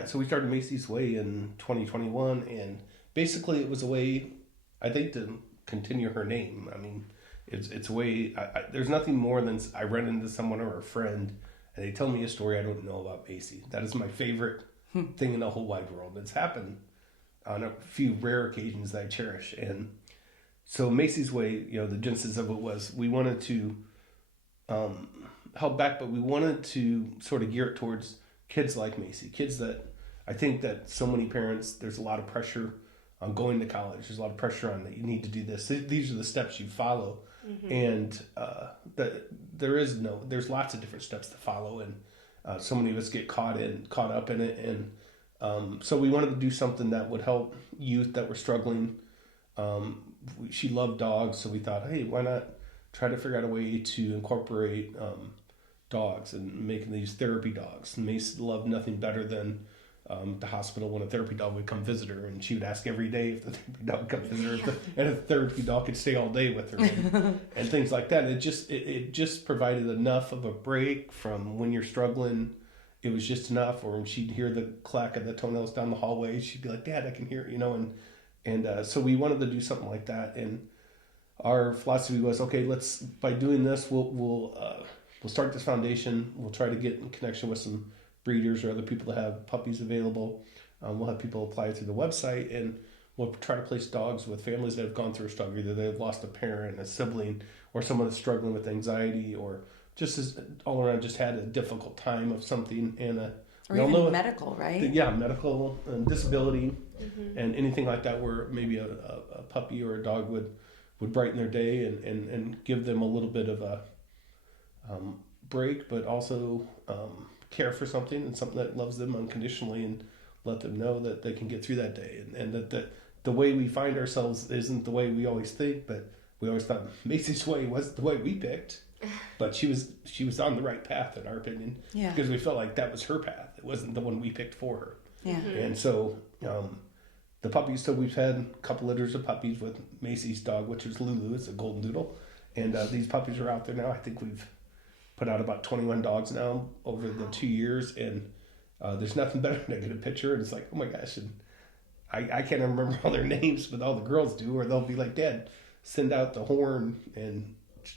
So we started Macy's Way in 2021, and basically it was a way, I think, to continue her name. I mean, it's a way, there's nothing more than I run into someone or a friend, and they tell me a story I don't know about Macy. That is my favorite thing in the whole wide world. It's happened on a few rare occasions that I cherish. And so Macy's Way, you know, the genesis of it was we wanted to help back, but we wanted to sort of gear it towards kids like Macy, kids that I think that so many parents, there's a lot of pressure on going to college. There's a lot of pressure on that you need to do this. These are the steps you follow. Mm-hmm. And there's lots of different steps to follow. And so many of us get caught up in it. And so we wanted to do something that would help youth that were struggling. She loved dogs, so we thought, hey, why not try to figure out a way to incorporate dogs and making these therapy dogs. And Macy loved nothing better than the hospital when a therapy dog would come visit her, and she would ask every day if the therapy dog would come visit her, and if the therapy dog could stay all day with her, and things like that. It just provided enough of a break from when you're struggling. It was just enough. Or when she'd hear the clack of the toenails down the hallway, she'd be like, "Dad, I can hear it," you know. And so we wanted to do something like that. And our philosophy was, okay, by doing this, we'll start this foundation. We'll try to get in connection with some breeders or other people that have puppies available. We'll have people apply through the website, and we'll try to place dogs with families that have gone through a struggle. Either they've lost a parent, a sibling, or someone that's struggling with anxiety, or just all around just had a difficult time of something. And or even medical, right? Yeah, medical and disability, and anything like that, where maybe a puppy or a dog would brighten their day and give them a little bit of a break, but also care for something and something that loves them unconditionally, and let them know that they can get through that day, and that the way we find ourselves isn't the way we always think. But we always thought Macy's Way was the way we picked, but she was on the right path in our opinion, because we felt like that was her path. It wasn't the one we picked for her. And so the puppies, so we've had a couple litters of puppies with Macy's dog, which is Lulu. It's a golden doodle, and these puppies are out there now. I think we've put out about 21 dogs now over the 2 years, and there's nothing better than I get a picture and it's like, oh my gosh, and I can't remember all their names, but all the girls do, or they'll be like, Dad, send out the horn and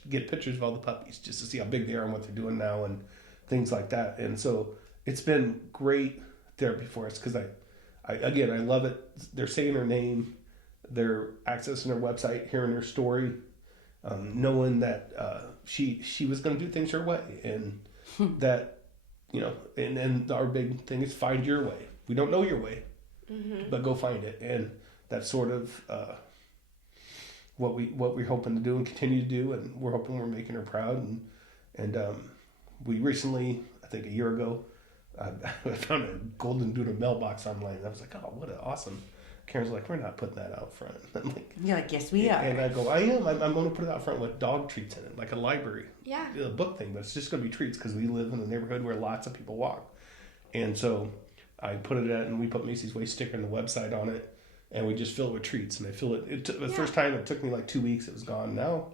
get pictures of all the puppies just to see how big they are and what they're doing now and things like that. And so it's been great therapy for us, because I love it. They're saying her name, they're accessing her website, hearing her story, knowing that she was going to do things her way, and that, you know, and our big thing is find your way. We don't know your way, but go find it. And that's sort of what we're hoping to do and continue to do, and we're hoping we're making her proud. And we recently, I think a year ago, I found a golden doodle mailbox online. I was like, oh, what an awesome. Karen's like, we're not putting that out front. I'm like, you're like, yes, we are. And I go, I am. I'm going to put it out front with dog treats in it, like a library, a book thing. But it's just going to be treats, because we live in a neighborhood where lots of people walk. And so I put it at, and we put Macy's Way sticker on the website on it, and we just fill it with treats. And I fill it. The first time it took me like 2 weeks. It was gone. Now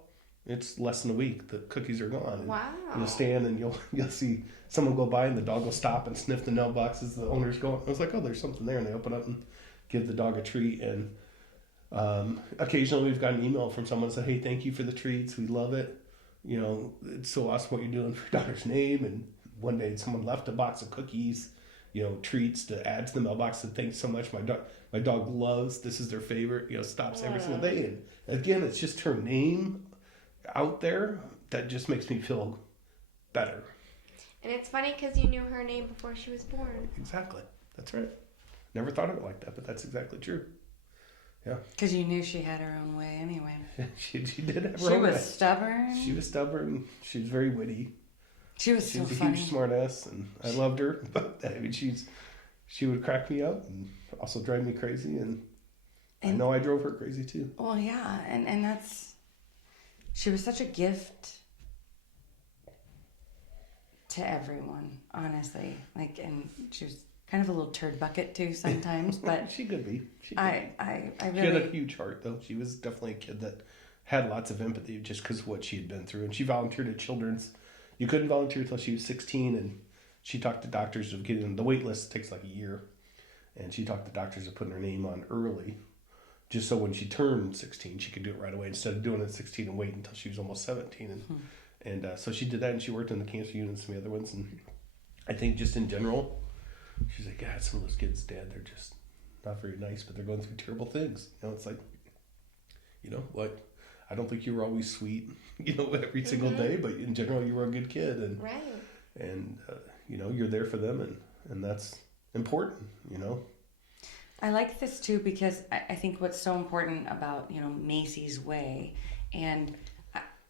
it's less than a week. The cookies are gone. And wow. You'll stand and you'll see someone go by, and the dog will stop and sniff the mailbox as the owner's going. I was like, oh, there's something there. And they open up and give the dog a treat. And occasionally we've got an email from someone that said, hey, thank you for the treats. We love it. You know, it's so awesome what you're doing for your daughter's name. And one day someone left a box of cookies, treats to add to the mailbox and thanks so much. My dog loves, this is their favorite, stops every single day. And again, it's just her name out there that just makes me feel better. And it's funny because you knew her name before she was born. Exactly. That's right. Never thought of it like that, but that's exactly true. Yeah. Because you knew she had her own way anyway. she did have her She own way. was stubborn. She was stubborn. She was very witty. She was She so was a funny. huge smartass, and I loved her. But I mean, she would crack me up and also drive me crazy, and I know I drove her crazy too. Well, yeah, and she was such a gift to everyone, honestly. And she was kind of a little turd bucket too sometimes, but She could be. I She had a really, huge heart, though. She was definitely a kid that had lots of empathy just because of what she had been through. And she volunteered at Children's. You couldn't volunteer until she was 16, and she talked to doctors of getting the wait list takes like a year. And she talked to doctors of putting her name on early, just so when she turned 16, she could do it right away instead of doing it at 16 and wait until she was almost 17. And so she did that, and she worked in the cancer unit and some of the other ones. And I think just in general, she's like, God, some of those kids, Dad, they're just not very nice, but they're going through terrible things. It's like, what? I don't think you were always sweet, every single day, but in general, you were a good kid. And, Right. and you're there for them, and that's important, I like this too because I think what's so important about, Macy's way, and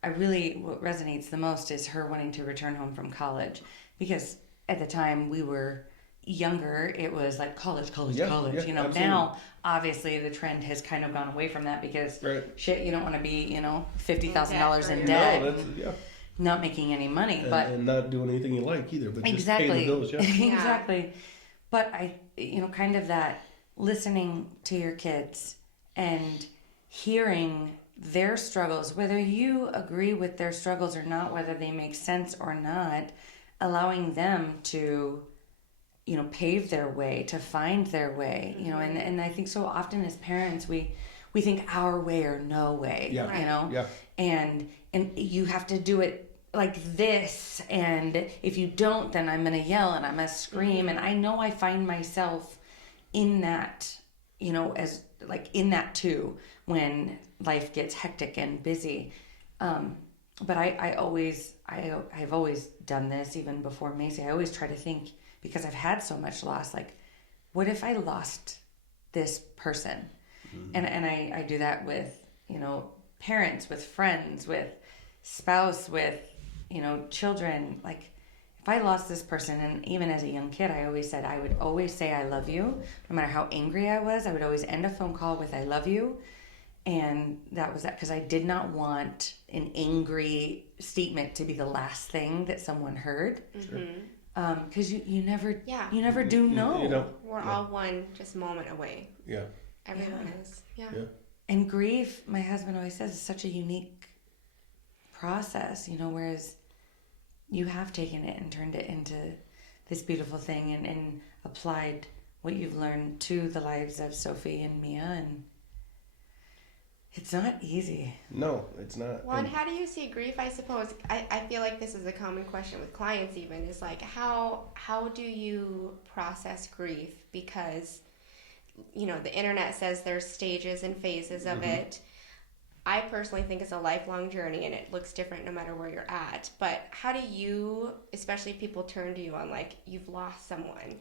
I really, what resonates the most is her wanting to return home from college, because at the time we were younger, it was like college. Yeah, Now obviously the trend has kind of gone away from that because Right. shit, you don't want to be, $50,000 in debt, No, that's, yeah. not making any money, but And not doing anything you like either, but just paying exactly. the bills, yeah. Exactly. But kind of that listening to your kids and hearing their struggles, whether you agree with their struggles or not, whether they make sense or not, allowing them to, pave their way, to find their way, and I think so often as parents, we think our way or no way, Yeah. Yeah. and you have to do it like this, and if you don't, then I'm gonna yell and I'm gonna scream. And I know I find myself in that, as like in that too, when life gets hectic and busy. But I've always done this even before Macy. I always try to think, because I've had so much loss, like, what if I lost this person? And I do that with, parents, with friends, with spouse, with, children. Like, if I lost this person, and even as a young kid, I would always say I love you, no matter how angry I was. I would always end a phone call with I love you. And that was that, because I did not want an angry statement to be the last thing that someone heard. Sure. Because you never Yeah. you never do know. We're all one just moment away. Yeah. Everyone is. Yeah. And grief, my husband always says, is such a unique process, whereas you have taken it and turned it into this beautiful thing, and applied what you've learned to the lives of Sophie and Mia, and it's not easy. No, it's not. Well, and how do you see grief? I suppose I feel like this is a common question with clients. Even is like how do you process grief? Because the internet says there's stages and phases of it. I personally think it's a lifelong journey, and it looks different no matter where you're at. But how do you, especially if people turn to you on, like, you've lost someone,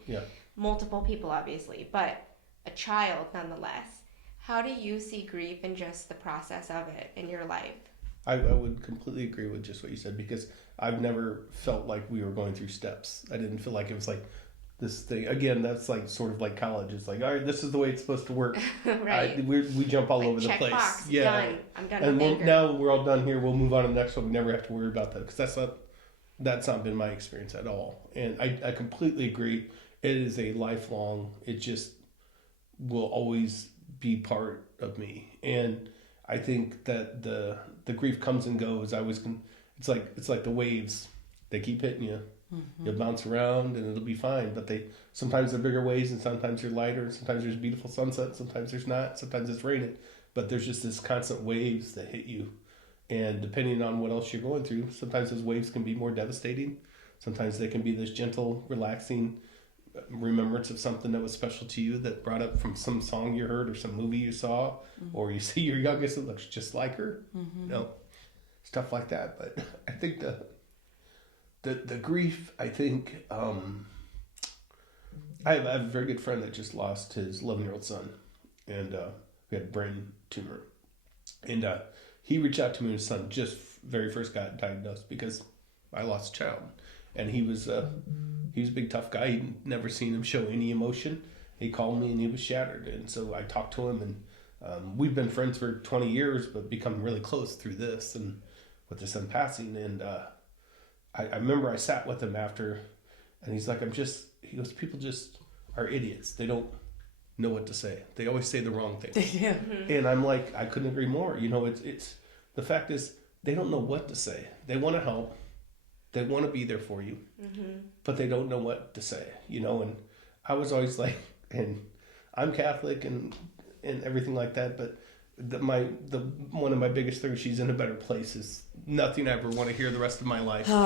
multiple people obviously, but a child nonetheless. How do you see grief and just the process of it in your life? I would completely agree with just what you said, because I've never felt like we were going through steps. I didn't feel like it was like this thing. Again, that's like sort of like college. It's like, all right, this is the way it's supposed to work. Right. We jump all like, over the check place. Box, Yeah. done. I'm done. And now we're all done here. We'll move on to the next one. We never have to worry about that, because that's not been my experience at all. And I completely agree. It is a lifelong. It just will always be part of me. And I think that the grief comes and goes. It's like the waves. They keep hitting you. You'll bounce around and it'll be fine. But sometimes they're bigger waves, and sometimes they're lighter, and sometimes there's beautiful sunset, sometimes there's not, sometimes it's raining. But there's just this constant waves that hit you. And depending on what else you're going through, sometimes those waves can be more devastating. Sometimes they can be this gentle, relaxing remembrance of something that was special to you that brought up from some song you heard or some movie you saw, or you see your youngest that looks just like her, stuff like that. But I think the grief, I think, I have a very good friend that just lost his 11-year-old son, and he had a brain tumor, and he reached out to me when his son just very first got diagnosed, because I lost a child, and he was a big tough guy. He'd never seen him show any emotion. He called me and he was shattered, and so I talked to him, and we've been friends for 20 years, but become really close through this and with his son passing. And I remember I sat with him after, and he's like, he goes, people just are idiots. They don't know what to say. They always say the wrong thing. Yeah. And I'm like, I couldn't agree more. It's the fact is, they don't know what to say. They want to help. They want to be there for you, but they don't know what to say, and I was always like, and I'm Catholic and everything like that, but one of my biggest things, she's in a better place, is nothing I ever want to hear the rest of my life. Oh,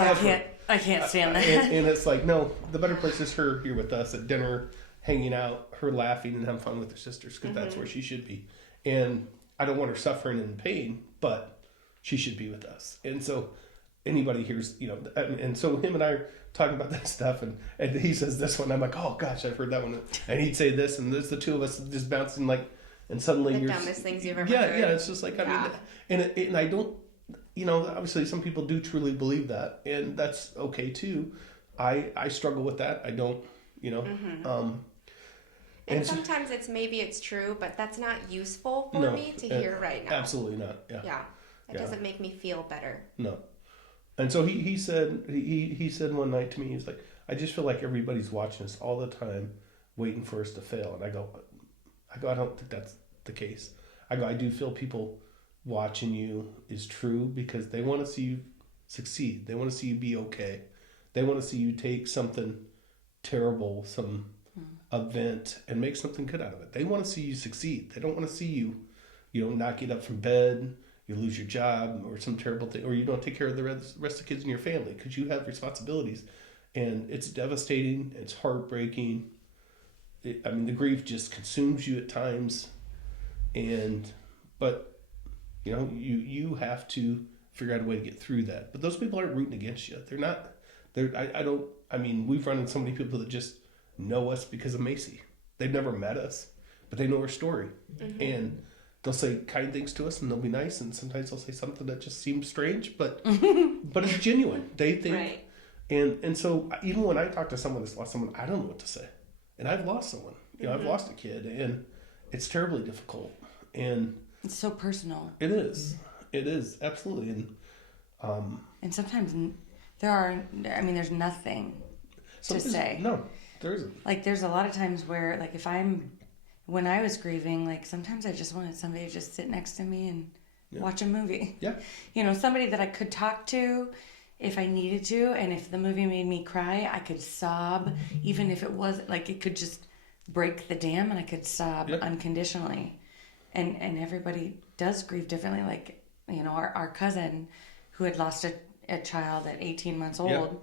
I can't stand that. And it's like, no, the better place is her here with us at dinner, hanging out, her laughing and having fun with her sisters, because that's where she should be. And I don't want her suffering and pain, but she should be with us. And so anybody hears, and so him and I are talking about that stuff, and he says this one, I'm like, oh gosh, I've heard that one, and he'd say this, and there's the two of us just bouncing, like, and suddenly the dumbest things you've ever heard. heard. Yeah, it's just like, I mean, and I don't, obviously some people do truly believe that, and that's okay too. I struggle with that. I don't, and sometimes maybe it's true, but that's not useful for me to hear right now. Absolutely not. Yeah. It doesn't make me feel better. No. And so he said one night to me, he's like, I just feel like everybody's watching us all the time, waiting for us to fail. And I go, I don't think that's the case. I do feel people watching you is true, because they want to see you succeed. They want to see you be okay. They want to see you take something terrible, some event, and make something good out of it. They want to see you succeed. They don't want to see you, not get up from bed, you lose your job or some terrible thing, or you don't take care of the rest of the kids in your family, because you have responsibilities. And it's devastating. It's heartbreaking. The grief just consumes you at times. But you have to figure out a way to get through that. But those people aren't rooting against you. They're not. We've run into so many people that just know us because of Macy. They've never met us, but they know our story. And they'll say kind things to us, and they'll be nice, and sometimes they'll say something that just seems strange, but it's genuine. They think, right. And so even when I talk to someone that's lost someone, I don't know what to say, and I've lost someone. I've lost a kid, and it's terribly difficult, and it's so personal. It is absolutely, and sometimes there's nothing to say. No, there isn't. Like, there's a lot of times where, like, when I was grieving, like, sometimes I just wanted somebody to just sit next to me and watch a movie. Yeah. Somebody that I could talk to if I needed to, and if the movie made me cry, I could sob, even if it was, like, it could just break the dam, and I could sob unconditionally. And everybody does grieve differently. Like, our cousin who had lost a child at 18 months old,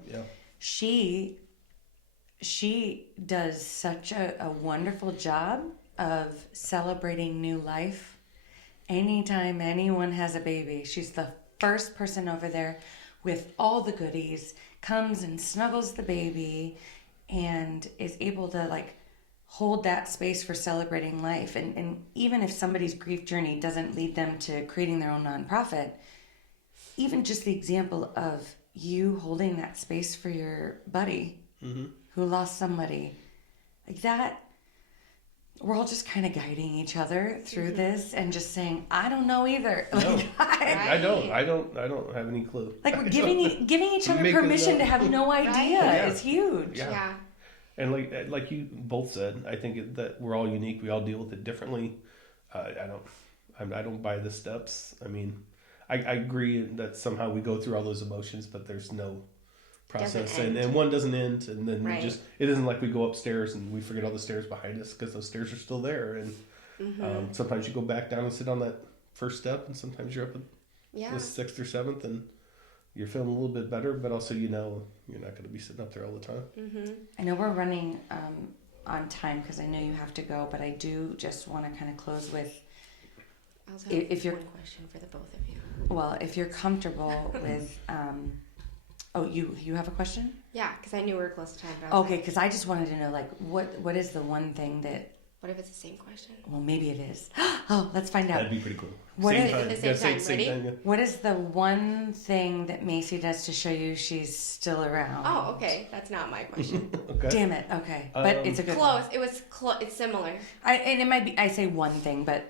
she does such a wonderful job of celebrating new life. Anytime anyone has a baby, she's the first person over there with all the goodies, comes and snuggles the baby, and is able to, like, hold that space for celebrating life. And even if somebody's grief journey doesn't lead them to creating their own nonprofit, even just the example of you holding that space for your buddy who lost somebody, like that, we're all just kind of guiding each other through this and just saying, I don't know either. No, I don't have any clue. Like, we're giving each other permission to have no idea is huge. Yeah. And like you both said, I think that we're all unique. We all deal with it differently. I don't buy the steps. I agree that somehow we go through all those emotions, but there's no process, and one doesn't end, and then it isn't like we go upstairs and we forget all the stairs behind us, because those stairs are still there, and sometimes you go back down and sit on that first step, and sometimes you're up at the 6th or 7th, and you're feeling a little bit better, but also you're not going to be sitting up there all the time. Mm-hmm. I know we're running on time because I know you have to go, but I do just want to kind of close with, I also have if you're, one question for the both of you. well, if you're comfortable with, you have a question? Yeah, because I knew we were close to time. But I was Okay, because I just wanted to know, like, what is the one thing that, what if it's the same question? well, maybe it is. Oh, let's find out. That'd be pretty cool. What Same is- time. At the You gotta same say it time, yeah. What is the one thing that Macy does to show you she's still around? Oh, okay. That's not my question. Okay. Damn it. Okay, but it's a good Close. one. It was close. It's similar. And it might be, I say one thing, but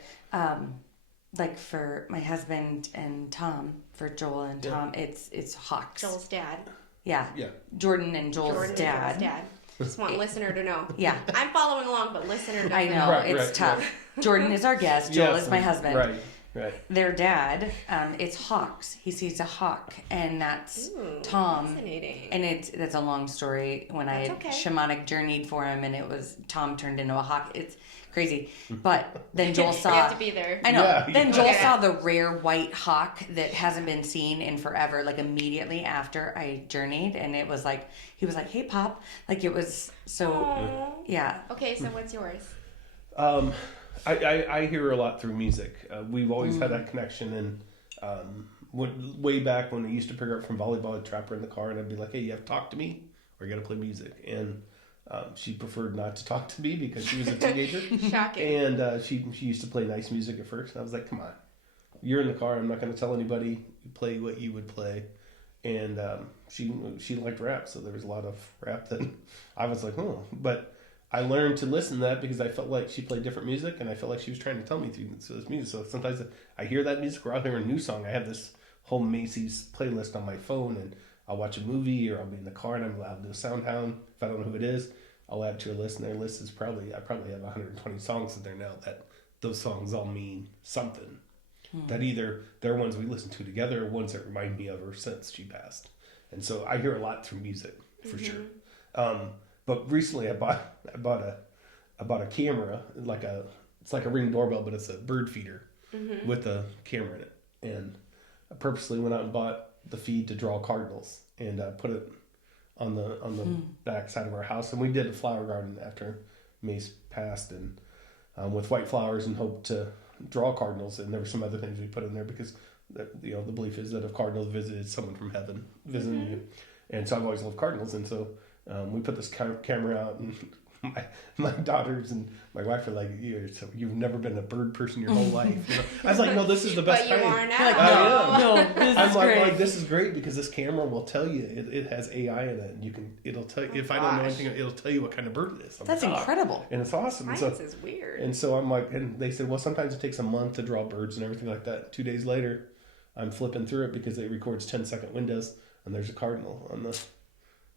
like for my husband and Tom, for Joel and Tom, it's hawks. Joel's dad. Yeah. Yeah. Jordan and Joel's Jordan dad. and Joel's dad. Just want listener to know. Yeah. I'm following along, but listener doesn't I know, Right, it's right, tough. Jordan is our guest. Joel Yes, is my husband. Right. Their dad, it's hawks. He sees a hawk, and that's Ooh, Tom. Fascinating. And that's a long story. When I That's had okay. shamanic journeyed for him, and it was Tom turned into a hawk. It's crazy. But then Joel You saw. have to be there. I know. Yeah, Then yeah. Joel Okay. saw the rare white hawk that hasn't been seen in forever. Like immediately after I journeyed, and it was like he was like, "Hey, Pop!" Like it was so. Aw. Yeah. Okay, so what's yours? I hear a lot through music. We've always had that connection, and way back when I used to pick her up from volleyball, I'd trap her in the car, and I'd be like, "Hey, you have to talk to me, or you got to play music." And she preferred not to talk to me because she was a teenager, Shocking. and she used to play nice music at first. And I was like, "Come on, you're in the car. I'm not going to tell anybody. Play what you would play." And she liked rap, so there was a lot of rap that I was like, "Oh," but I learned to listen to that because I felt like she played different music, and I felt like she was trying to tell me through this music. So sometimes I hear that music, or I'll hear a new song. I have this whole Macy's playlist on my phone, and I'll watch a movie, or I'll be in the car, and I'll do a sound hound. If I don't know who it is, I'll add to a list, and their list is I probably have 120 songs in there now that those songs all mean something. That either they're ones we listen to together, or ones that remind me of her since she passed. And so I hear a lot through music, for sure. But recently I bought a camera, it's like a Ring doorbell, but it's a bird feeder with a camera in it. And I purposely went out and bought the feed to draw cardinals and put it on the back side of our house. And we did a flower garden after Mace passed, and with white flowers, and hoped to draw cardinals. And there were some other things we put in there because the belief is that if cardinals visited someone from heaven visiting you, and so I've always loved cardinals, and so we put this camera out, and my daughters and my wife are like, "You've never been a bird person your whole life." I was like, "No, this is the best But you kind." are now. Like, I am. no, this I'm is like, great. this is great because this camera will tell you it has AI in it, and it'll tell you if I don't know gosh. anything, it'll tell you what kind of bird it is. I'm That's like, "Oh." incredible. And it's awesome. And Science so, is weird. and so I'm like, and they said, well, sometimes it takes a month to draw birds and everything like that. 2 days later, I'm flipping through it because it records 10-second windows, and there's a cardinal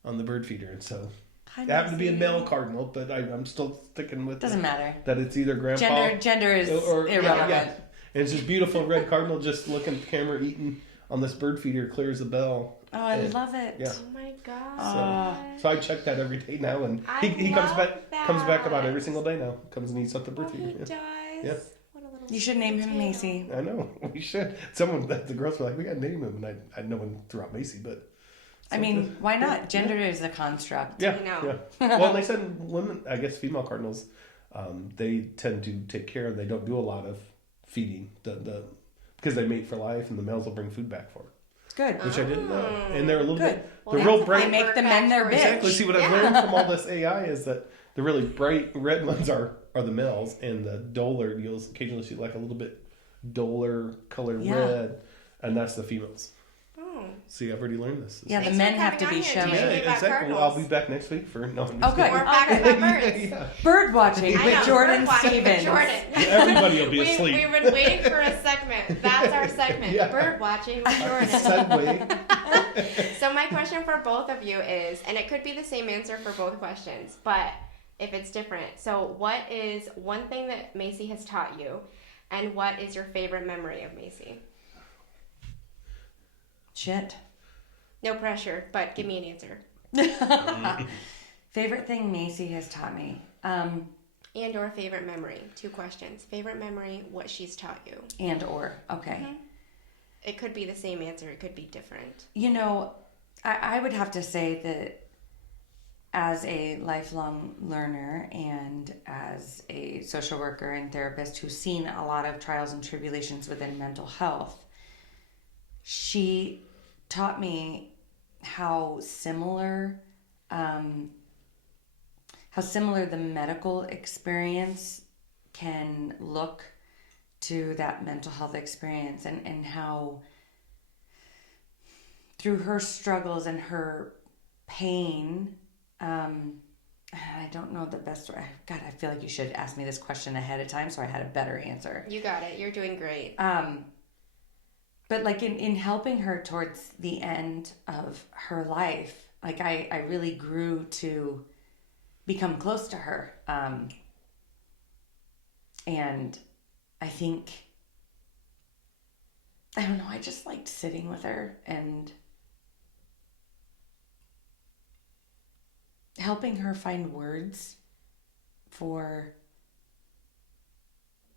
on the bird feeder, and so. Hi, It happened to be a Macy. male cardinal, but I'm still sticking with Doesn't matter. that it's either grandpa Gender is or irrelevant. yeah. And it's this beautiful red cardinal just looking at the camera, eating on this bird feeder, clears the bell. Oh, I And- love it. yeah. Oh my god. So I check that every day now, and I he comes love back about that. every single day now. Comes and eats at the bird Oh, he feeder. does. Yeah. What a little You should name him potato. Macy. I know we should. The girls were like, we got to name him, and I had no one throughout Macy, but. I mean, why not? Gender is a construct. Yeah, I know. yeah. Well, they said women, I guess female cardinals, they tend to take care and they don't do a lot of feeding because they mate for life, and the males will bring food back for them, Good. which I didn't know. And they're a little Good. bit, Well, they're that's real a bright. fine Make bird the men their fact for bitch. you. Exactly. See what I've learned from all this AI is that the really bright red ones are the males, and the duller, you'll occasionally see like a little bit duller color Yeah. red, and that's the females. Oh. See, I've already learned this. Yeah, the Thanks men for have to coming be on here, shown. Jay. Yeah, Maybe about exactly. Well, I'll be cardinals. back next week for no. I'm just Oh, good. kidding. More facts about birds. Yeah. Bird watching I with know, Jordan bird watching with Stevens. Jordan. Everybody will be asleep. We've been waiting for a segment. That's our segment. Yeah. Bird watching with Jordan. Segue. So my question for both of you is, and it could be the same answer for both questions, but if it's different. So what is one thing that Macy has taught you, and what is your favorite memory of Macy? Shit. No pressure, but give me an answer. Favorite thing Macy has taught me. And or favorite memory. 2 questions. Favorite memory, what she's taught you. And or. Okay. It could be the same answer. It could be different. You know, I would have to say that as a lifelong learner and as a social worker and therapist who's seen a lot of trials and tribulations within mental health, she taught me how similar the medical experience can look to that mental health experience, and how through her struggles and her pain, I don't know the best way. God, I feel like you should ask me this question ahead of time so I had a better answer. You got it. You're doing great. But like in helping her towards the end of her life, like I really grew to become close to her. And I think, I don't know, I just liked sitting with her and helping her find words for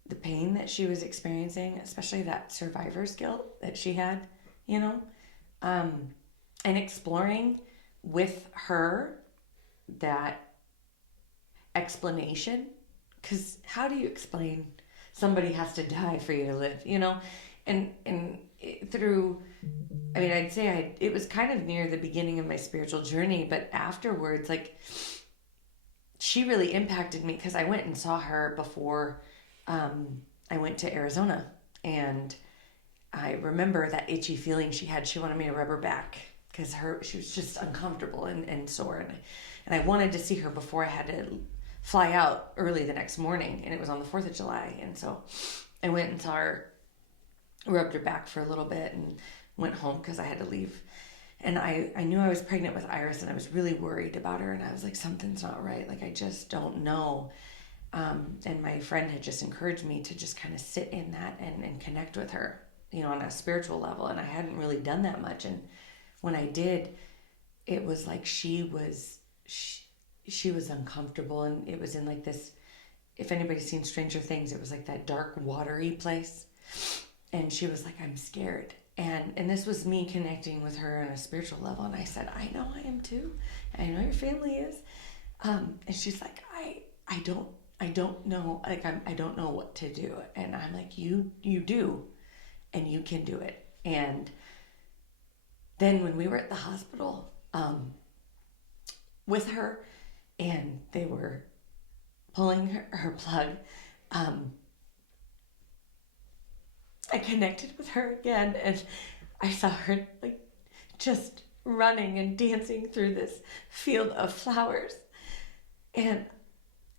the pain that she was experiencing, especially that survivor's guilt that she had, you know, and exploring with her that explanation. Because how do you explain somebody has to die for you to live, you know? And through, I mean, I'd say it was kind of near the beginning of my spiritual journey, but afterwards, like, she really impacted me because I went and saw her before I went to Arizona. And I remember that itchy feeling she had. She wanted me to rub her back because she was just uncomfortable and sore. And I wanted to see her before I had to fly out early the next morning, and it was on the 4th of July. And so I went and saw her, rubbed her back for a little bit, and went home because I had to leave. And I knew I was pregnant with Iris, and I was really worried about her, and I was like, something's not right. Like, I just don't know. And my friend had just encouraged me to just kind of sit in that and connect with her, you know, on a spiritual level. And I hadn't really done that much. And when I did, it was like she was uncomfortable, and it was in like this, if anybody's seen Stranger Things, it was like that dark, watery place. And she was like, I'm scared. And this was me connecting with her on a spiritual level. And I said, I know I am too. And I know your family is. And she's like, I don't know. Like, I don't know what to do. And I'm like, you do, and you can do it. And then when we were at the hospital, with her, and they were pulling her plug, I connected with her again, and I saw her like just running and dancing through this field of flowers, and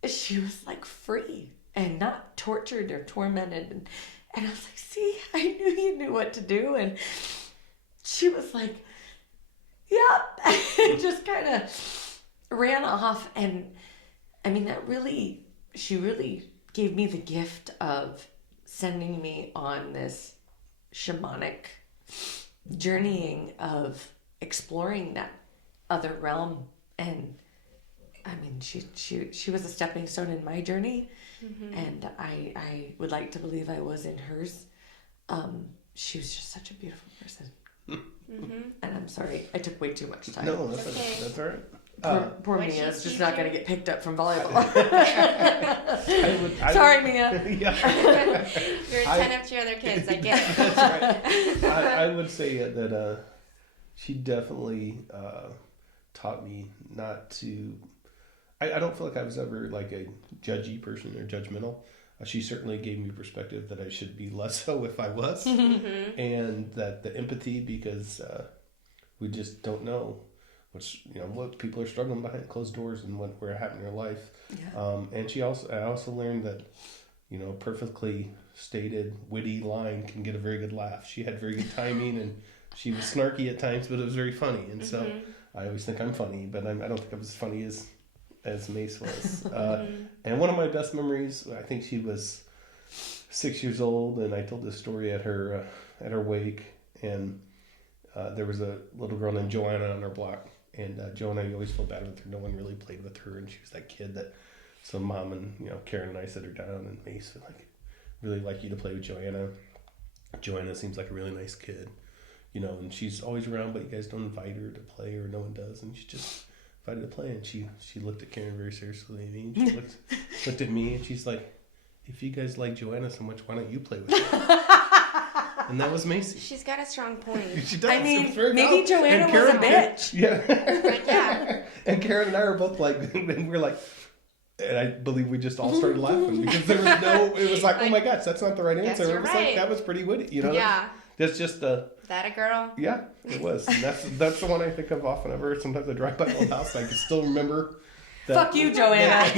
she was like free and not tortured or tormented, and I was like, see, I knew you knew what to do. And she was like, yep, and just kind of ran off. And I mean, she really gave me the gift of sending me on this shamanic journeying of exploring that other realm. And I mean, she was a stepping stone in my journey, and I would like to believe I was in hers. She was just such a beautiful person. And I'm sorry, I took way too much time. No, that's okay. That's all right. Poor Mia's just not going to get picked up from volleyball. Sorry, Mia. You're 10 of 2 other kids. I get it. That's right. I would say that she definitely taught me not to. I don't feel like I was ever like a judgy person or judgmental. She certainly gave me perspective that I should be less so if I was, and that the empathy, because we just don't know what people are struggling behind closed doors and what we're having in their life. Yeah. And I also learned that, perfectly stated, witty line can get a very good laugh. She had very good timing, and she was snarky at times, but it was very funny. And so I always think I'm funny, but I don't think I'm as funny as Mace was. And one of my best memories, I think she was 6 years old, and I told this story at her wake, and there was a little girl named Joanna on our block. And Joanna, you always feel bad with her. No one really played with her, and she was that kid that. So Mom and Karen and I sit her down, and Mace would really like you to play with Joanna. Joanna seems like a really nice kid, you know, and she's always around, but you guys don't invite her to play, or no one does, and she just invited to play, and she looked at Karen very seriously, and she looked at me, and she's like, if you guys like Joanna so much, why don't you play with her? And that was Macy. She's got a strong point. She does. I mean, It's very maybe valid. Joanna And was a Karen- bitch. Yeah. Like, yeah. And Karen and I were both like, and we're like, and I believe we just all started laughing because there was it was like, oh my gosh, that's not the right Yes, answer. you're It was right. like, that was pretty witty, you know? Yeah. That's just That a girl? yeah, it was. And that's the one I think of often. Ever sometimes I drive by my old house, I can still remember. Fuck you, Joanna.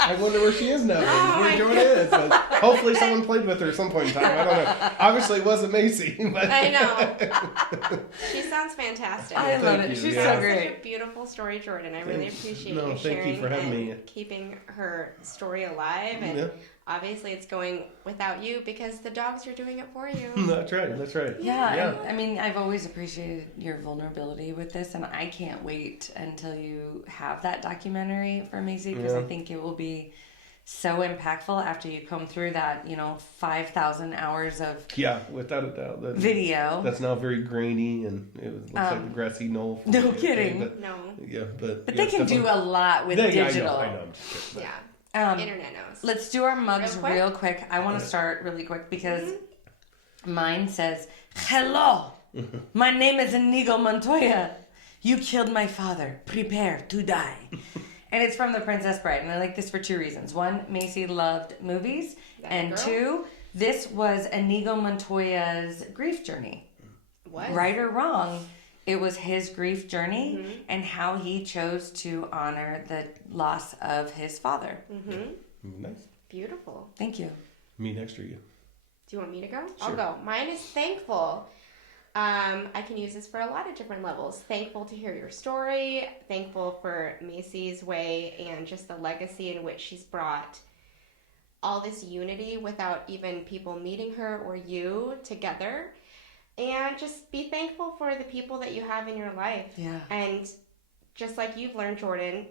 I wonder where she is now. Where Joanna is. But hopefully someone played with her at some point in time. I don't know. Obviously it wasn't Macy. But I know. She sounds fantastic. I love Thank it. you, She's yeah. so That's great. such a beautiful story, Jordan. I really appreciate No, you thank you sharing for having and me. keeping her story alive. And Yeah. obviously, it's going without you because the dogs are doing it for you. That's right. Yeah, I mean, I've always appreciated your vulnerability with this, and I can't wait until you have that documentary for Macy, because I think it will be so impactful after you come through that, 5,000 hours of Without a doubt. video. That's now very grainy, and it looks like a grassy knoll. from no the other day, kidding. but, No. yeah, but But they can do a lot with digital. I know. I'm just kidding, Yeah. but- Internet knows. Let's do our mugs Real quick? real quick. I want to start really quick because mine says, "Hello, my name is Inigo Montoya. You killed my father. Prepare to die." And it's from The Princess Bride. And I like this for two reasons. One, Macy loved movies. That And girl. two, this was Inigo Montoya's grief journey. What? Right or wrong, it was his grief journey and how he chose to honor the loss of his father. Nice. Beautiful. Thank you. Me next to you. Do you want me to go? Sure. I'll go. Mine is thankful. I can use this for a lot of different levels. Thankful to hear your story. Thankful for Macy's way and just the legacy in which she's brought all this unity without even people meeting her or you together. And just be thankful for the people that you have in your life. Yeah. And just like you've learned, Jordan,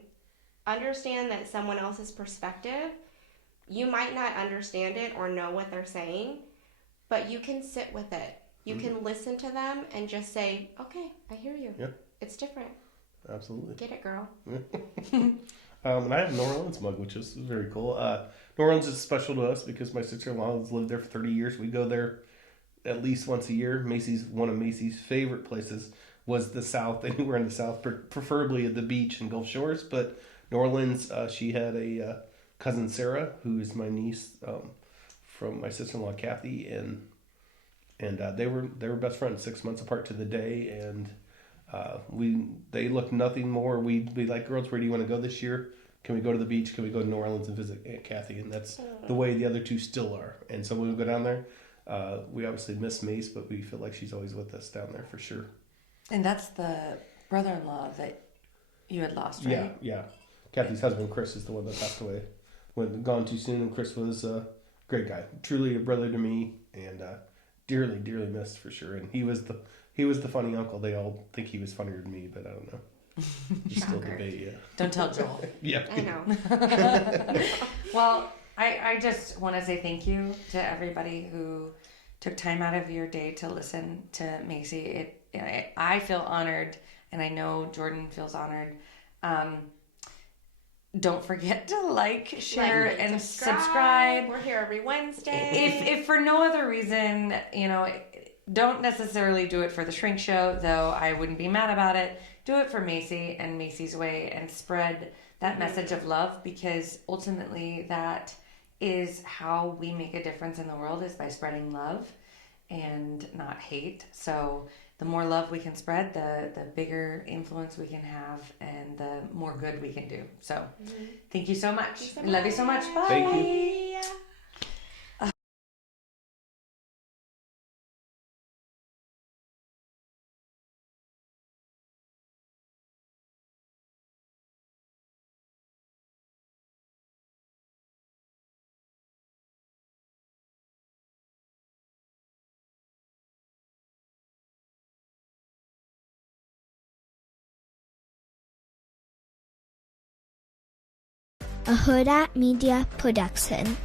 understand that someone else's perspective, you might not understand it or know what they're saying, but you can sit with it. You can listen to them and just say, okay, I hear you. Yeah. It's different. Absolutely. Get it, girl. And I have a New Orleans mug, which is very cool. New Orleans is special to us because my sister-in-law has lived there for 30 years. We go there at least once a year. One of Macy's favorite places was the South, anywhere in the South, preferably at the beach and Gulf Shores. But New Orleans, she had a cousin Sarah, who is my niece from my sister-in-law Kathy, and they were best friends, 6 months apart to the day, and they looked nothing more. We'd be like, girls, where do you want to go this year? Can we go to the beach? Can we go to New Orleans and visit Aunt Kathy? And that's the way the other two still are. And so when we go down there, we obviously miss Mace, but we feel like she's always with us down there for sure. And that's the brother-in-law that you had lost, right? Yeah. Kathy's husband, Chris, is the one that passed away. Gone too soon, and Chris was a great guy. Truly a brother to me, and dearly, dearly missed for sure. And he was the funny uncle. They all think he was funnier than me, but I don't know. There's still debate, yeah. Don't tell Joel. Yeah. I know. Well, I just want to say thank you to everybody who took time out of your day to listen to Macy. I feel honored, and I know Jordan feels honored. Don't forget to like, share, Like, and subscribe. We're here every Wednesday. If for no other reason, don't necessarily do it for the shrink show, though I wouldn't be mad about it. Do it for Macy and Macy's way, and spread that message of love, because ultimately that is how we make a difference in the world, is by spreading love and not hate. So the more love we can spread, the bigger influence we can have, and the more good we can do. So thank you so much. Love you so much. Bye. Thank you. A Huda Media Production.